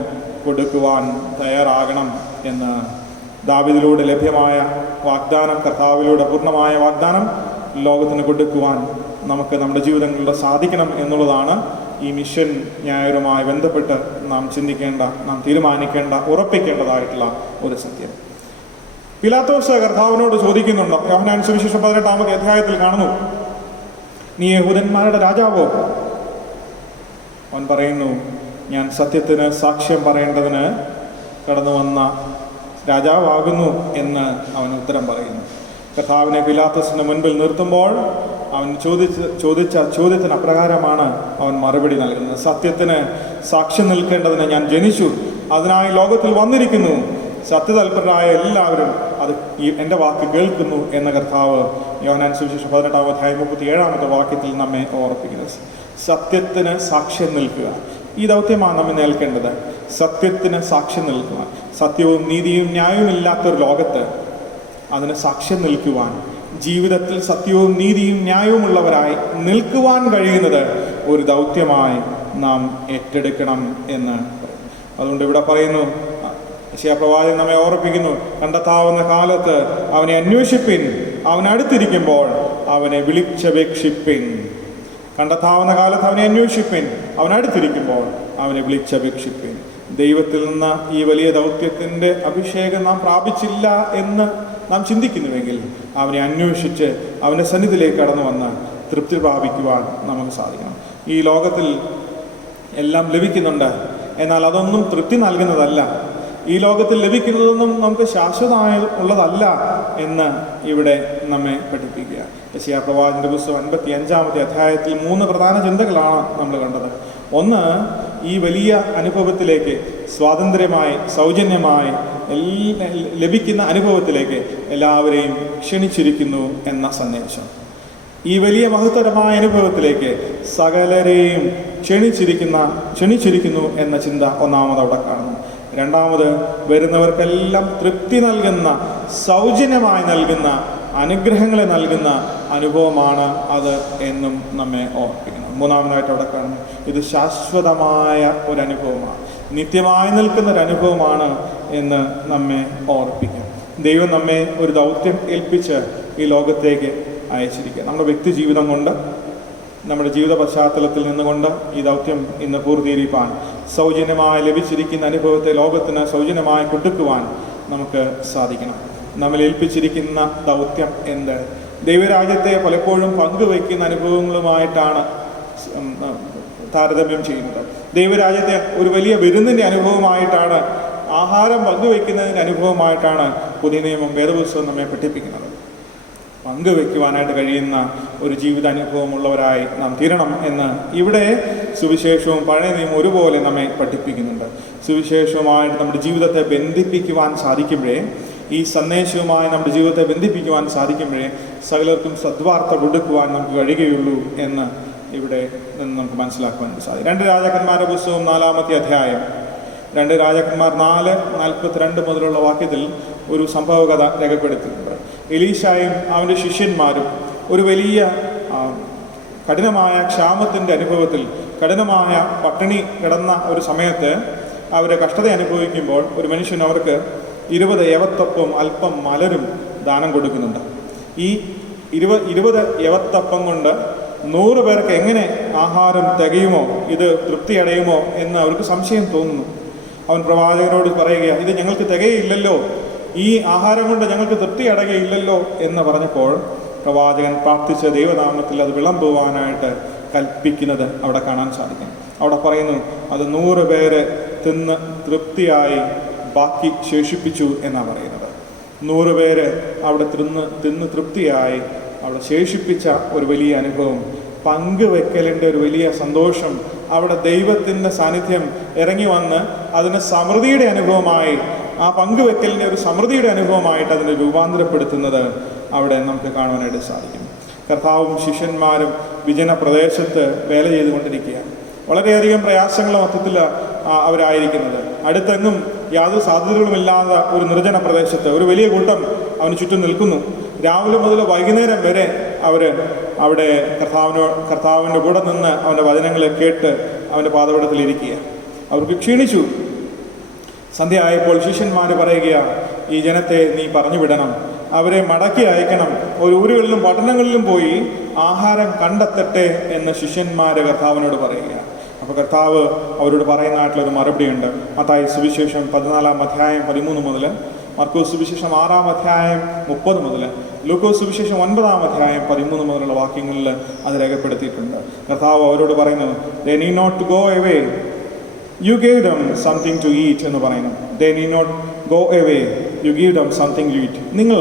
കൊടുക്കുവാൻ തയ്യാറാകണം എന്ന് ദാവീദിലൂടെ ലഭ്യമായ വാഗ്ദാനം, കർത്താവിലൂടെ പൂർണ്ണമായ വാഗ്ദാനം ലോകത്തിന് കൊടുക്കുവാൻ നമുക്ക് നമ്മുടെ ജീവിതങ്ങളിലൂടെ സാധിക്കണം എന്നുള്ളതാണ് ഈ മിഷൻ ഞായറുമായി ബന്ധപ്പെട്ട് നാം ചിന്തിക്കേണ്ട, നാം തീരുമാനിക്കേണ്ട, ഉറപ്പിക്കേണ്ടതായിട്ടുള്ള ഒരു സത്യം. പിലാത്തോസ് കർത്താവിനോട് ചോദിക്കുന്നുണ്ട്. യോഹന്നാൻ സുവിശേഷം 18-ാമത്തെ അധ്യായത്തിൽ കാണുന്നു, നീ യഹൂദന്മാരുടെ രാജാവോ? അവൻ പറയുന്നു, ഞാൻ സത്യത്തിന് സാക്ഷ്യം പറയേണ്ടതിന് കടന്നു വന്ന രാജാവാകുന്നു എന്ന് അവൻ ഉത്തരം പറയുന്നു. കർത്താവിനെ പിലാത്തോസിന്റെ മുൻപിൽ നിർത്തുമ്പോൾ അവൻ ചോദിച്ച ചോദ്യത്തിന് അപ്രകാരമാണ് അവൻ മറുപടി നൽകുന്നത്. സത്യത്തിന് സാക്ഷ്യം നിൽക്കേണ്ടതിന് ഞാൻ ജനിച്ചു, അതിനായി ലോകത്തിൽ വന്നിരിക്കുന്നു. സത്യതൽപരരായ എല്ലാവരും അത് എൻ്റെ വാക്ക് കേൾക്കുന്നു എന്ന കർത്താവ് യോഹന്നാൻ സുവിശേഷം 18-ാം അധ്യായം 37-ാമത്തെ വാക്യത്തിൽ നമ്മെ ഓർപ്പിക്കുന്നു. സത്യത്തിന് സാക്ഷ്യം നിൽക്കുക, ഈ ദൗത്യമാണ് നമ്മെ നിൽക്കേണ്ടത്. സത്യത്തിന് സാക്ഷ്യം നിൽക്കുക. സത്യവും നീതിയും ന്യായവും ഇല്ലാത്തൊരു ലോകത്ത് അതിന് സാക്ഷ്യം നിൽക്കുവാൻ, ജീവിതത്തിൽ സത്യവും നീതിയും ന്യായവുമുള്ളവരായി നിൽക്കുവാൻ കഴിയുന്നത് ഒരു ദൗത്യമായി നാം ഏറ്റെടുക്കണം എന്ന് പറയും. അതുകൊണ്ട് ഇവിടെ പറയുന്നു, യെശയ്യാപ്രവാചകൻ നമ്മെ ഓർപ്പിക്കുന്നു, കണ്ടെത്താവുന്ന കാലത്ത് അവനെ അന്വേഷിപ്പിൻ, അവനടുത്തിരിക്കുമ്പോൾ അവനെ വിളിച്ചപേക്ഷിപ്പിൻ. കണ്ടെത്താവുന്ന കാലത്ത് അവനെ അന്വേഷിപ്പിൻ, അവനടുത്തിരിക്കുമ്പോൾ അവനെ വിളിച്ചപേക്ഷിപ്പിൻ. ദൈവത്തിൽ നിന്ന് ഈ വലിയ ദൗത്യത്തിൻ്റെ അഭിഷേകം നാം പ്രാപിച്ചില്ല എന്ന് നാം ചിന്തിക്കുന്നുവെങ്കിൽ അവനെ അന്വേഷിച്ച് അവൻ്റെ സന്നിധിയിലേക്ക് കടന്നു വന്ന് തൃപ്തി പ്രാപിക്കുവാൻ നമുക്ക് സാധിക്കണം. ഈ ലോകത്തിൽ എല്ലാം ലഭിക്കുന്നുണ്ട്, എന്നാൽ അതൊന്നും തൃപ്തി നൽകുന്നതല്ല. ഈ ലോകത്തിൽ ലഭിക്കുന്നതൊന്നും നമുക്ക് ശാശ്വതമായി ഉള്ളതല്ല എന്ന് ഇവിടെ നമ്മെ പഠിപ്പിക്കുക. യെശയ്യാപ്രവാചകന്റെ പുസ്തകം 55-ാമത്തെ അധ്യായത്തിൽ 3 പ്രധാന ചിന്തകളാണ് നമ്മൾ കണ്ടത്. ഒന്ന്, ഈ വലിയ അനുഭവത്തിലേക്ക് സ്വാതന്ത്ര്യമായി, സൗജന്യമായി ലഭിക്കുന്ന അനുഭവത്തിലേക്ക് എല്ലാവരെയും ക്ഷണിച്ചിരിക്കുന്നു എന്ന സന്ദേശം. ഈ വലിയ മഹത്തരമായ അനുഭവത്തിലേക്ക് സകലരെയും ക്ഷണിച്ചിരിക്കുന്നു എന്ന ചിന്ത ഒന്നാമത് അവിടെ കാണുന്നു. രണ്ടാമത്, വരുന്നവർക്കെല്ലാം തൃപ്തി നൽകുന്ന, സൗജന്യമായി നൽകുന്ന, അനുഗ്രഹങ്ങളെ നൽകുന്ന അനുഭവമാണ് അത് എന്നും നമ്മെ ഓർപ്പിക്കണം. മൂന്നാമതായിട്ട് അവിടെ കാണുന്നു, ഇത് ശാശ്വതമായ ഒരു അനുഭവമാണ്, നിത്യമായി നിൽക്കുന്ന ഒരു അനുഭവമാണ് എന്ന് നമ്മെ ഓർപ്പിക്കും. ദൈവം നമ്മെ ഒരു ദൗത്യം ഏൽപ്പിച്ച് ഈ ലോകത്തേക്ക് അയച്ചിരിക്കുക. നമ്മുടെ വ്യക്തി ജീവിതം കൊണ്ട്, നമ്മുടെ ജീവിത പശ്ചാത്തലത്തിൽ നിന്നുകൊണ്ട് ഈ ദൗത്യം ഇന്ന് പൂർത്തീകരിക്കാൻ, സൗജന്യമായി ലഭിച്ചിരിക്കുന്ന അനുഭവത്തെ ലോകത്തിന് സൗജന്യമായി കൊടുക്കുവാൻ നമുക്ക് സാധിക്കണം. നമ്മൾ ഏൽപ്പിച്ചിരിക്കുന്ന ദൗത്യം എന്ത്? ദൈവരാജ്യത്തെ പലപ്പോഴും പങ്കുവയ്ക്കുന്ന അനുഭവങ്ങളുമായിട്ടാണ് താരതമ്യം ചെയ്യുന്നത്. ദൈവരാജ്യത്തെ ഒരു വലിയ വിരുന്നിൻ്റെ അനുഭവമായിട്ടാണ്, ആഹാരം പങ്കുവയ്ക്കുന്നതിൻ്റെ അനുഭവമായിട്ടാണ് പുതിയ നിയമം, വേദപുസ്തകം നമ്മെ പഠിപ്പിക്കുന്നത്. പങ്കുവയ്ക്കുവാനായിട്ട് കഴിയുന്ന ഒരു ജീവിതാനുഭവമുള്ളവരായി നാം തീരണം എന്ന് ഇവിടെ സുവിശേഷവും പഴയ നിയമവും ഒരുപോലെ നമ്മെ പഠിപ്പിക്കുന്നുണ്ട്. സുവിശേഷവുമായിട്ട് നമ്മുടെ ജീവിതത്തെ ബന്ധിപ്പിക്കുവാൻ സാധിക്കുമ്പോഴേ, ഈ സന്ദേശവുമായി നമ്മുടെ ജീവിതത്തെ ബന്ധിപ്പിക്കുവാൻ സാധിക്കുമ്പോഴേ സകലർക്കും സദ്വാർത്ത കൊടുക്കുവാൻ നമുക്ക് കഴിയുകയുള്ളൂ എന്ന് ഇവിടെ നിന്ന് നമുക്ക് മനസ്സിലാക്കുവാൻ സാധിക്കും. 2 രാജാക്കന്മാരുടെ പുസ്തകം 4-ാമത്തെ അധ്യായം 2 രാജാക്കന്മാർ 4:42 മുതലുള്ള വാക്യത്തിൽ ഒരു സംഭവകഥ രേഖപ്പെടുത്തിയിട്ടുണ്ട്. എലീശായും അവൻ്റെ ശിഷ്യന്മാരും ഒരു വലിയ കഠിനമായ ക്ഷാമത്തിൻ്റെ അനുഭവത്തിൽ, കഠിനമായ പട്ടിണി കിടന്ന ഒരു സമയത്ത് അവർ കഷ്ടത അനുഭവിക്കുമ്പോൾ ഒരു മനുഷ്യൻ അവർക്ക് 20 യവത്തപ്പവും അല്പം മലരും ദാനം കൊടുക്കുന്നുണ്ട്. ഈ 20 യവത്തപ്പം കൊണ്ട് 100 പേർക്ക് എങ്ങനെ ആഹാരം തികയുമോ, ഇത് തൃപ്തി അടയുമോ എന്ന് അവർക്ക് സംശയം തോന്നുന്നു. അവൻ പ്രവാചകനോട് പറയുക, ഇത് ഞങ്ങൾക്ക് തികയില്ലല്ലോ, ഈ ആഹാരം കൊണ്ട് ഞങ്ങൾക്ക് തൃപ്തി അടയുകയില്ലല്ലോ എന്ന് പറഞ്ഞപ്പോൾ പ്രവാചകൻ പ്രാർത്ഥിച്ച ദൈവനാമത്തിൽ അത് വിളമ്പുവാനായിട്ട് കൽപ്പിക്കുന്നത് അവിടെ കാണാൻ സാധിക്കും. അവിടെ പറയുന്നു, അത് 100 പേര് തിന്ന് തൃപ്തിയായി ബാക്കി ശേഷിപ്പിച്ചു എന്നാണ് പറയുന്നത്. 100 പേര് അവിടെ തിന്ന് തൃപ്തിയായി അവിടെ ശേഷിപ്പിച്ച ഒരു വലിയ അനുഭവം, പങ്കുവെക്കലിൻ്റെ ഒരു വലിയ സന്തോഷം, അവിടെ ദൈവത്തിൻ്റെ സാന്നിധ്യം ഇറങ്ങി വന്ന് അതിന് സമൃദ്ധിയുടെ അനുഭവമായി, ആ പങ്കുവെക്കലിൻ്റെ ഒരു സമൃദ്ധിയുടെ അനുഭവമായിട്ട് അതിനെ രൂപാന്തരപ്പെടുത്തുന്നത് അവിടെ നമുക്ക് കാണുവാനായിട്ട് സാധിക്കും. കർത്താവും ശിഷ്യന്മാരും വിജന പ്രദേശത്ത് വേല ചെയ്തുകൊണ്ടിരിക്കുകയാണ്. വളരെയധികം പ്രയാസങ്ങളുടെ മൊത്തത്തിൽ അവരായിരിക്കുന്നത്. അടുത്തെങ്ങും യാതൊരു സാധ്യതകളുമില്ലാത്ത ഒരു നിർജ്ജന പ്രദേശത്ത് ഒരു വലിയ കൂട്ടം അവന് ചുറ്റും നിൽക്കുന്നു. രാവിലെ മുതൽ വൈകുന്നേരം വരെ അവർ അവിടെ കർത്താവിൻ്റെ കൂടെ നിന്ന് അവൻ്റെ വചനങ്ങളെ കേട്ട് അവൻ്റെ പാദപീഠത്തിലിരിക്കുക. അവർക്ക് ക്ഷീണിച്ചു. സന്ധ്യ ആയപ്പോൾ ശിഷ്യന്മാർ പറയുക, ഈ ജനത്തെ നീ പറഞ്ഞു വിടണം, അവരെ മടക്കി അയക്കണം, ഒരു ഊരുകളിലും പട്ടണങ്ങളിലും പോയി ആഹാരം കണ്ടെത്തട്ടെ എന്ന് ശിഷ്യന്മാർ കർത്താവിനോട് പറയുക. അപ്പോൾ കർത്താവ് അവരോട് പറയുന്നതായിട്ടുള്ളൊരു മറുപടിയുണ്ട്. മത്തായി സുവിശേഷം 14 അധ്യായം 13 മുതൽ, മർക്കോസ് സുവിശേഷം 6 അധ്യായം 30 മുതൽ, ലൂക്കോസ് സുവിശേഷം 9 അധ്യായം 13 മുതലുള്ള വാക്യങ്ങളിൽ അത് രേഖപ്പെടുത്തിയിട്ടുണ്ട്. കർത്താവ് അവരോട് പറയുന്നത്, they need not to go away, you gave them something to eat എന്ന് പറയുന്നു. they need not go away, you give them something to eat. നിങ്ങൾ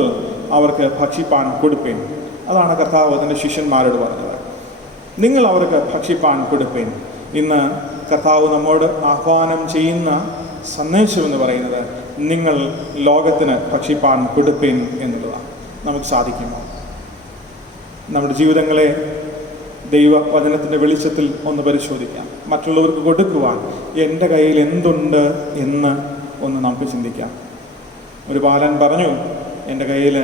അവർക്ക് ഭക്ഷിപ്പാൻ കൊടുപ്പേൻ. അതാണ് കർത്താവ് തൻ്റെ ശിഷ്യന്മാരോട് പറഞ്ഞത്. നിങ്ങൾ അവർക്ക് ഭക്ഷിപ്പാൻ കൊടുപ്പേൻ. ഇന്ന് കർത്താവ് നമ്മോട് ആഹ്വാനം ചെയ്യുന്ന സന്ദേശം എന്ന് പറയുന്നത് നിങ്ങൾ ലോകത്തിന് ഭക്ഷിപ്പാൻ കൊടുപ്പേൻ എന്നുള്ളതാണ്. നമുക്ക് സാധിക്കുമോ? നമ്മുടെ ജീവിതങ്ങളെ ദൈവവചനത്തിൻ്റെ വെളിച്ചത്തിൽ ഒന്ന് പരിശോധിക്കാം. മറ്റുള്ളവർക്ക് കൊടുക്കുവാൻ എൻ്റെ കയ്യിൽ എന്തുണ്ട് എന്ന് ഒന്ന് നമുക്ക് ചിന്തിക്കാം. ഒരു ബാലൻ പറഞ്ഞു, എൻ്റെ കയ്യിൽ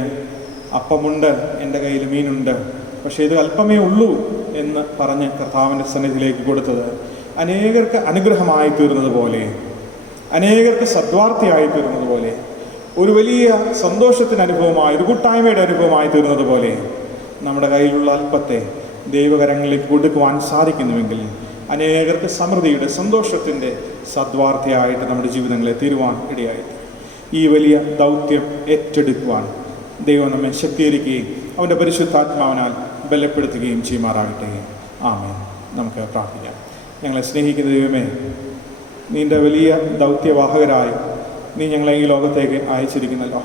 അപ്പമുണ്ട്, എൻ്റെ കയ്യിൽ മീനുണ്ട്, പക്ഷേ ഇത് അല്പമേ ഉള്ളൂ എന്ന് പറഞ്ഞ് കർത്താവിൻ്റെ സന്നിധിയിലേക്ക് കൊടുത്തത് അനേകർക്ക് അനുഗ്രഹമായി തീർന്നത് പോലെ, അനേകർക്ക് സദ്വാർത്തയായി തീർന്നത് പോലെ, ഒരു വലിയ സന്തോഷത്തിൻ്റെ അനുഭവമായി, ഒരു കൂട്ടായ്മയുടെ അനുഭവമായി തീർന്നത് പോലെ നമ്മുടെ കയ്യിലുള്ള അല്പത്തെ ദൈവകരങ്ങളിലേക്ക് കൊടുക്കുവാൻ സാധിക്കുന്നുവെങ്കിൽ അനേകർക്ക് സമൃദ്ധിയുടെ, സന്തോഷത്തിൻ്റെ സദ്വാർത്തയായിട്ട് നമ്മുടെ ജീവിതങ്ങളെ തീരുവാൻ ഇടയായി. ഈ വലിയ ദൗത്യം ഏറ്റെടുക്കുവാൻ ദൈവം നമ്മെ ശക്തീകരിക്കുകയും അവൻ്റെ പരിശുദ്ധാത്മാവിനാൽ ബലപ്പെടുത്തുകയും ചെയ്യുമാറാകട്ടെ. ആമേൻ. നമുക്ക് പ്രാർത്ഥിക്കാം. ഞങ്ങളെ സ്നേഹിക്കുന്ന ദൈവമേ, നിൻ്റെ വലിയ ദൗത്യവാഹകരായി നീ ഞങ്ങളെ ഈ ലോകത്തേക്ക് അയച്ചിരിക്കുന്നല്ലോ.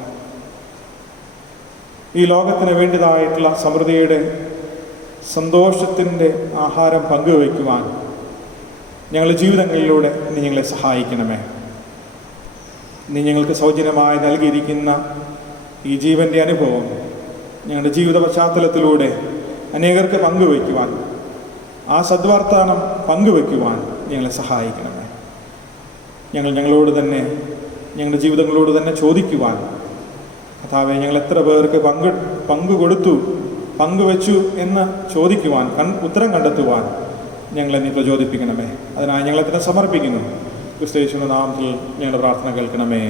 ഈ ലോകത്തിന് വേണ്ടതായിട്ടുള്ള സമൃദ്ധിയുടെ, സന്തോഷത്തിൻ്റെ ആഹാരം പങ്കുവയ്ക്കുവാൻ ഞങ്ങളുടെ ജീവിതങ്ങളിലൂടെ നീ ഞങ്ങളെ സഹായിക്കണമേ. നീ ഞങ്ങൾക്ക് സൗജന്യമായി നൽകിയിരിക്കുന്ന ഈ ജീവൻ്റെ അനുഭവം ഞങ്ങളുടെ ജീവിത പശ്ചാത്തലത്തിലൂടെ അനേകർക്ക് പങ്കുവയ്ക്കുവാൻ, ആ സദ്വാർത്താനം പങ്കുവയ്ക്കുവാൻ ഞങ്ങളെ സഹായിക്കണമേ. ഞങ്ങളോട് തന്നെ, ഞങ്ങളുടെ ജീവിതങ്ങളോട് തന്നെ ചോദിക്കുവാൻ, കർത്താവേ, ഞങ്ങൾ എത്ര പേർക്ക് പങ്കു കൊടുത്തു, പങ്കുവെച്ചു എന്ന് ചോദിക്കുവാൻ, ഉത്തരം കണ്ടെത്തുവാൻ ഞങ്ങളെ നീ പ്രചോദിപ്പിക്കണമേ. അതിനായി ഞങ്ങളെ തന്നെ സമർപ്പിക്കുന്നു. ക്രിസ്തുയേശുവിന്റെ നാമത്തിൽ ഞങ്ങളുടെ പ്രാർത്ഥന കേൾക്കണമേ.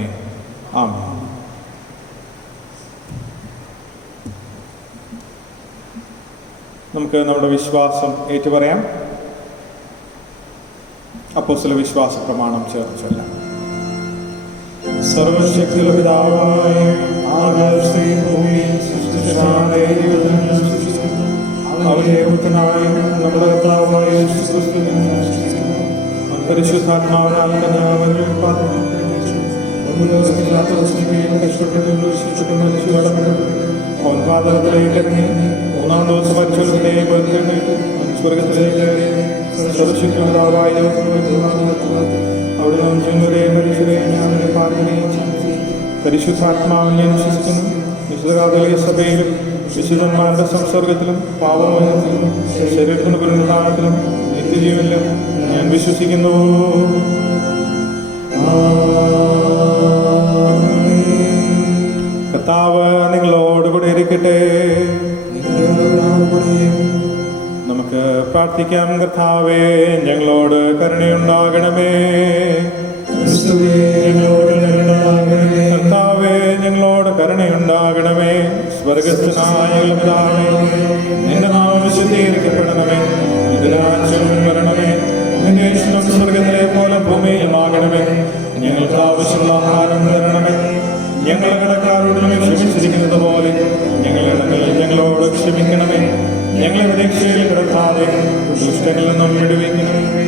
ആമേൻ. നമുക്ക് നമ്മുടെ വിശ്വാസം ഏറ്റുപറയാം. അപ്പോസ്തല വിശ്വാസ പ്രമാണം ചേർന്ന് ചൊല്ലാം. സർവശക്തിയുള്ള പിതാവായ ആകാശത്തെയും ഭൂമിയെയും സൃഷ്ടിച്ചവനായ ദൈവത്തിനെ വിശ്വസിക്കുന്നു. അവന്റെ പുത്രനായ നമ്മുടെ കർത്താവായ യേശുക്രിസ്തുവിനെ വിശ്വസിക്കുന്നു. അവൻ പരിശുദ്ധാത്മാവിനാൽ തന്നെ അവനിൽ ഉൽപ്പാദനം അവൻ പാതാളത്തിലേക്ക് ഇറങ്ങി 3-ാം ദിവസം മരിച്ചവരിലേക്ക് ഉയർത്തെഴുന്നേറ്റ് സ്വർഗ്ഗത്തിലേക്ക് കയറി സർവശക്തിയുള്ള പിതാവായ അവിടെ നാം ചെന്നുവരെയും മനുഷ്യരെയും ഞാനെ പ്രാർത്ഥനയും പരിശുദ്ധാത്മാവിനെ വിശ്വസിക്കുന്നു. വിശുദ്ധ കാതോലിക സഭയിലും വിശുദ്ധന്മാരുടെ സംസർഗത്തിലും പാപമോചനത്തിലും ശരീരത്തിന് പുനരുദ്ധാനത്തിലും നിത്യജീവനിലും ഞാൻ വിശ്വസിക്കുന്നു. കർത്താവ് നിങ്ങളോടുകൂടെ ഇരിക്കട്ടെ. നമുക്ക് പ്രാർത്ഥിക്കാം. കർത്താവേ, ഞങ്ങളോട് കരുണയുണ്ടാകണമേ. കർത്താവേ, ഞങ്ങളോട് കരുണയുണ്ടാകണമേ. സ്വർഗസ്ഥനായ പിതാവേ, നിന്റെ നാമം വിശുദ്ധീകരിക്കപ്പെടണമേ. നിന്റെ രാജ്യം വരണമേ. നിന്റെ ഇഷ്ടം സ്വർഗത്തിലെ പോലെ ഭൂമിയിലുമാകണമേ. ഞങ്ങൾക്ക് ആവശ്യമുള്ള ആഹാരം തരണമേ. ഞങ്ങളുടെ കടക്കാരോട് ക്ഷമിച്ചിരിക്കുന്നത് പോലെ ഞങ്ങളോട് ക്ഷമിക്കണമേ. ഞങ്ങളെ പരീക്ഷയിൽ കിടക്കാതെ ദുഷ്ടങ്ങളിൽ നിന്നും വിടുവിക്കണമേ.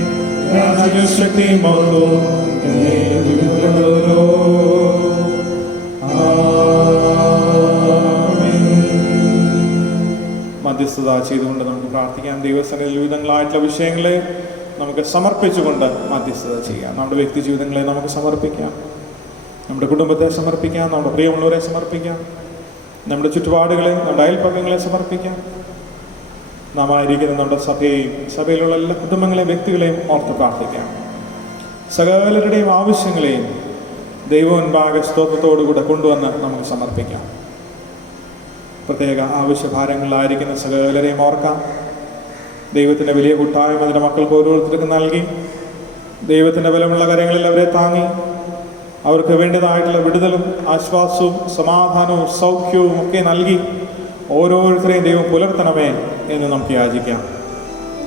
ശക്തിയും മഹത്വവും മധ്യസ്ഥത ചെയ്തുകൊണ്ട് നമുക്ക് പ്രാർത്ഥിക്കാം. ദൈവസന്നിധിയിൽ വിവിധങ്ങളായിട്ടുള്ള വിഷയങ്ങളെ നമുക്ക് സമർപ്പിച്ചുകൊണ്ട് മധ്യസ്ഥത ചെയ്യാം. നമ്മുടെ വ്യക്തി ജീവിതങ്ങളെ നമുക്ക് സമർപ്പിക്കാം, നമ്മുടെ കുടുംബത്തെ സമർപ്പിക്കാം, നമ്മുടെ പ്രിയമുള്ളവരെ സമർപ്പിക്കാം, നമ്മുടെ ചുറ്റുപാടുകളെ, നമ്മുടെ അയൽപ്പക്കങ്ങളെ സമർപ്പിക്കാം. നാം ആയിരിക്കുന്ന നമ്മുടെ സഭയെയും സഭയിലുള്ള എല്ലാ കുടുംബങ്ങളെയും വ്യക്തികളെയും ഓർത്ത് പ്രാർത്ഥിക്കാം. സകലരുടെയും ആവശ്യങ്ങളെയും ദൈവമുൻപാകെ സ്തോത്രത്തോടുകൂടെ കൊണ്ടുവന്ന് നമുക്ക് സമർപ്പിക്കാം. പ്രത്യേക ആവശ്യഭാരങ്ങളിലായിരിക്കുന്ന സകലരെയും ഓർക്കാം. ദൈവത്തിൻ്റെ വലിയ കൂട്ടായ്മ അതിൻ്റെ മക്കൾക്ക് ഓരോരുത്തർക്കും നൽകി ദൈവത്തിൻ്റെ ബലമുള്ള കാര്യങ്ങളിൽ അവരെ താങ്ങി അവർക്ക് വേണ്ടതായിട്ടുള്ള വിടുതലും ആശ്വാസവും സമാധാനവും സൗഖ്യവും ഒക്കെ നൽകി ഓരോരുത്തരെയും ദൈവം പുലർത്തണമേ എന്ന് നമുക്ക് യാചിക്കാം.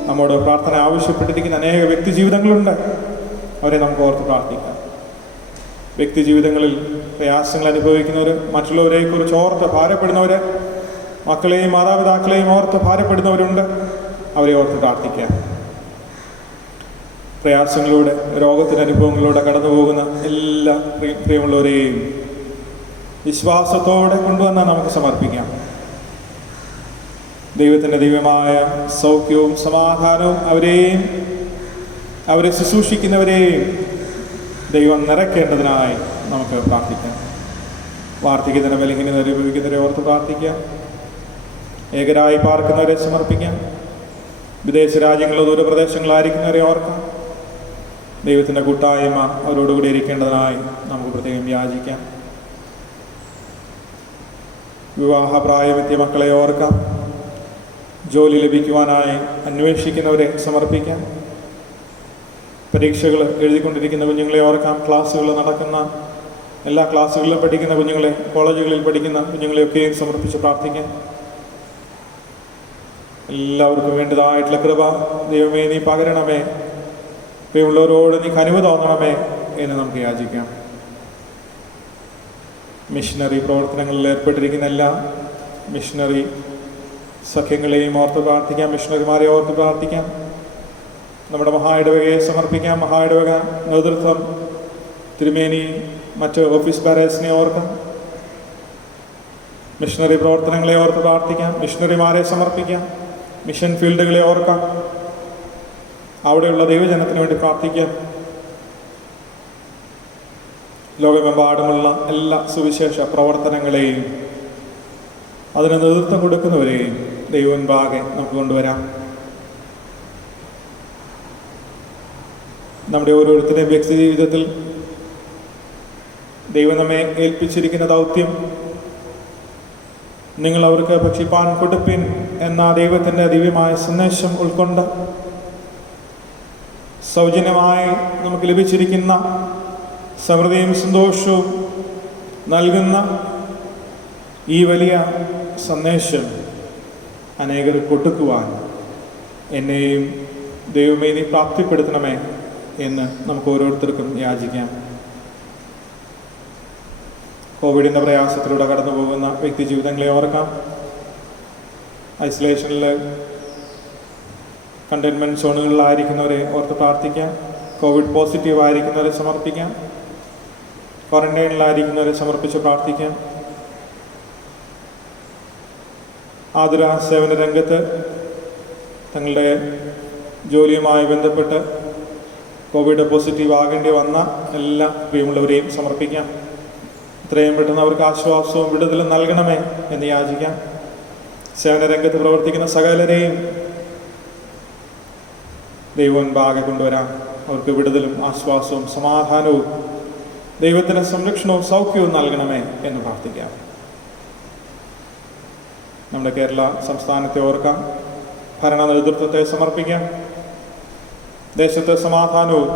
നമ്മോട് പ്രാർത്ഥന ആവശ്യപ്പെട്ടിരിക്കുന്ന അനേക വ്യക്തി ജീവിതങ്ങളുണ്ട്. അവരെ നമുക്ക് ഓർത്ത് പ്രാർത്ഥിക്കാം. വ്യക്തി ജീവിതങ്ങളിൽ പ്രയാസങ്ങൾ അനുഭവിക്കുന്നവർ, മറ്റുള്ളവരെക്കുറിച്ച് ഓർത്ത് ഭാരപ്പെടുന്നവർ, മക്കളെയും മാതാപിതാക്കളെയും ഓർത്ത് ഭാരപ്പെടുന്നവരുണ്ട്. അവരെ ഓർത്ത് പ്രാർത്ഥിക്കാം. പ്രയാസങ്ങളിലൂടെ, രോഗത്തിൻ്റെ അനുഭവങ്ങളിലൂടെ കടന്നു പോകുന്ന എല്ലാ പ്രിയമുള്ളവരെയും വിശ്വാസത്തോടെ കൊണ്ടുവന്നാൽ നമുക്ക് സമർപ്പിക്കാം. ദൈവത്തിൻ്റെ ദിവ്യമായ സൗഖ്യവും സമാധാനവും അവരെ ശുശ്രൂഷിക്കുന്നവരെയും ദൈവം നിറയ്ക്കേണ്ടതിനായി നമുക്ക് പ്രാർത്ഥിക്കാം. വാർദ്ധക്യത്തിന് ബലഹീനത അനുഭവിക്കുന്നവരെ ഓർത്ത് പ്രാർത്ഥിക്കാം. ഏകരായി പാർക്കുന്നവരെ സമർപ്പിക്കാം. വിദേശ രാജ്യങ്ങളിലോ ദൂരപ്രദേശങ്ങളായിരിക്കുന്നവരെ ഓർക്കാം. ദൈവത്തിൻ്റെ കൂട്ടായ്മ അവരോടുകൂടി ഇരിക്കേണ്ടതിനായി നമുക്ക് പ്രത്യേകം യാചിക്കാം. വിവാഹപ്രായമെത്തിയ മക്കളെ ഓർക്കാം. ജോലി ലഭിക്കുവാനായി അന്വേഷിക്കുന്നവരെ സമർപ്പിക്കാം. പരീക്ഷകൾ എഴുതിക്കൊണ്ടിരിക്കുന്ന കുഞ്ഞുങ്ങളെ ഓർക്കാം. ക്ലാസ്സുകൾ നടക്കുന്ന എല്ലാ ക്ലാസ്സുകളിലും പഠിക്കുന്ന കുഞ്ഞുങ്ങളെ, കോളേജുകളിൽ പഠിക്കുന്ന കുഞ്ഞുങ്ങളെയൊക്കെയും സമർപ്പിച്ച് പ്രാർത്ഥിക്കാം. എല്ലാവർക്കും വേണ്ടതായിട്ടുള്ള കൃപ ദൈവമേ നീ പകരണമേ, പ്രിയമുള്ളവരോട് നീ കനിവ് തോന്നണമേ എന്ന് നമുക്ക് യാചിക്കാം. മിഷനറി പ്രവർത്തനങ്ങളിൽ ഏർപ്പെട്ടിരിക്കുന്ന എല്ലാ മിഷനറി സഖ്യങ്ങളെയും ഓർത്ത് പ്രാർത്ഥിക്കാം. മിഷണറിമാരെ ഓർത്ത് പ്രാർത്ഥിക്കാം. നമ്മുടെ മഹായിടവകയെ സമർപ്പിക്കാം. മഹായിടവക നേതൃത്വം, തിരുമേനി, മറ്റ് ഓഫീസ് ബാരേഴ്സിനെ ഓർക്കാം. മിഷണറി പ്രവർത്തനങ്ങളെ ഓർത്ത് പ്രാർത്ഥിക്കാം. മിഷണറിമാരെ സമർപ്പിക്കാം. മിഷൻ ഫീൽഡുകളെ ഓർക്കാം. അവിടെയുള്ള ദൈവജനത്തിന് വേണ്ടി പ്രാർത്ഥിക്കാം. ലോകമെമ്പാടുമുള്ള എല്ലാ സുവിശേഷ പ്രവർത്തനങ്ങളെയും അതിന് നേതൃത്വം കൊടുക്കുന്നവരെയും ദൈവമുൻപാകെ നമുക്ക് കൊണ്ടുവരാം. നമ്മുടെ ഓരോരുത്തരുടെയും വ്യക്തി ജീവിതത്തിൽ ദൈവം നമ്മെ ഏൽപ്പിച്ചിരിക്കുന്ന ദൗത്യം, നിങ്ങൾ അവർക്ക് ഭക്ഷിപ്പാൻ കൊടുപ്പിൻ എന്ന ദൈവത്തിൻ്റെ ദിവ്യമായ സന്ദേശം ഉൾക്കൊണ്ട് സൗജന്യമായി നമുക്ക് ലഭിച്ചിരിക്കുന്ന സമൃദ്ധിയും സന്തോഷവും നൽകുന്ന ഈ വലിയ സന്ദേശം അനേകർ കൊടുക്കുവാൻ എന്നെയും ദൈവമേ നീ പ്രാപ്തിപ്പെടുത്തണമേ എന്ന് നമുക്ക് ഓരോരുത്തർക്കും യാചിക്കാം. കോവിഡിൻ്റെ പ്രയാസത്തിലൂടെ കടന്നു പോകുന്ന വ്യക്തി ജീവിതങ്ങളെ ഓർക്കാം. ഐസൊലേഷനിൽ, കണ്ടെയ്ൻമെൻറ്റ് സോണുകളിലായിരിക്കുന്നവരെ ഓർത്ത് പ്രാർത്ഥിക്കാം. കോവിഡ് പോസിറ്റീവ് ആയിരിക്കുന്നവരെ സമർപ്പിക്കാം. ക്വാറന്റൈനിലായിരിക്കുന്നവരെ സമർപ്പിച്ച് പ്രാർത്ഥിക്കാം. ആതുര സേവന രംഗത്ത് തങ്ങളുടെ ജോലിയുമായി ബന്ധപ്പെട്ട് കോവിഡ് പോസിറ്റീവ് ആകേണ്ടി വന്ന എല്ലാ പ്രിയമുള്ളവരെയും സമർപ്പിക്കാം. എത്രയും പെട്ടെന്ന് അവർക്ക് ആശ്വാസവും വിടുതലും നൽകണമേ എന്ന് യാചിക്കാം. സേവന രംഗത്ത് പ്രവർത്തിക്കുന്ന സകലരെയും ദൈവമുൻപാകെ കൊണ്ടുവരാം. അവർക്ക് വിടുതലും ആശ്വാസവും സമാധാനവും ദൈവത്തിൻ്റെ സംരക്ഷണവും സൗഖ്യവും നൽകണമേ എന്ന് പ്രാർത്ഥിക്കാം. നമ്മുടെ കേരള സംസ്ഥാനത്തെ ഓർക്കാം. ഭരണ നേതൃത്വത്തെ സമർപ്പിക്കാം. ദേശത്തെ സമാധാനവും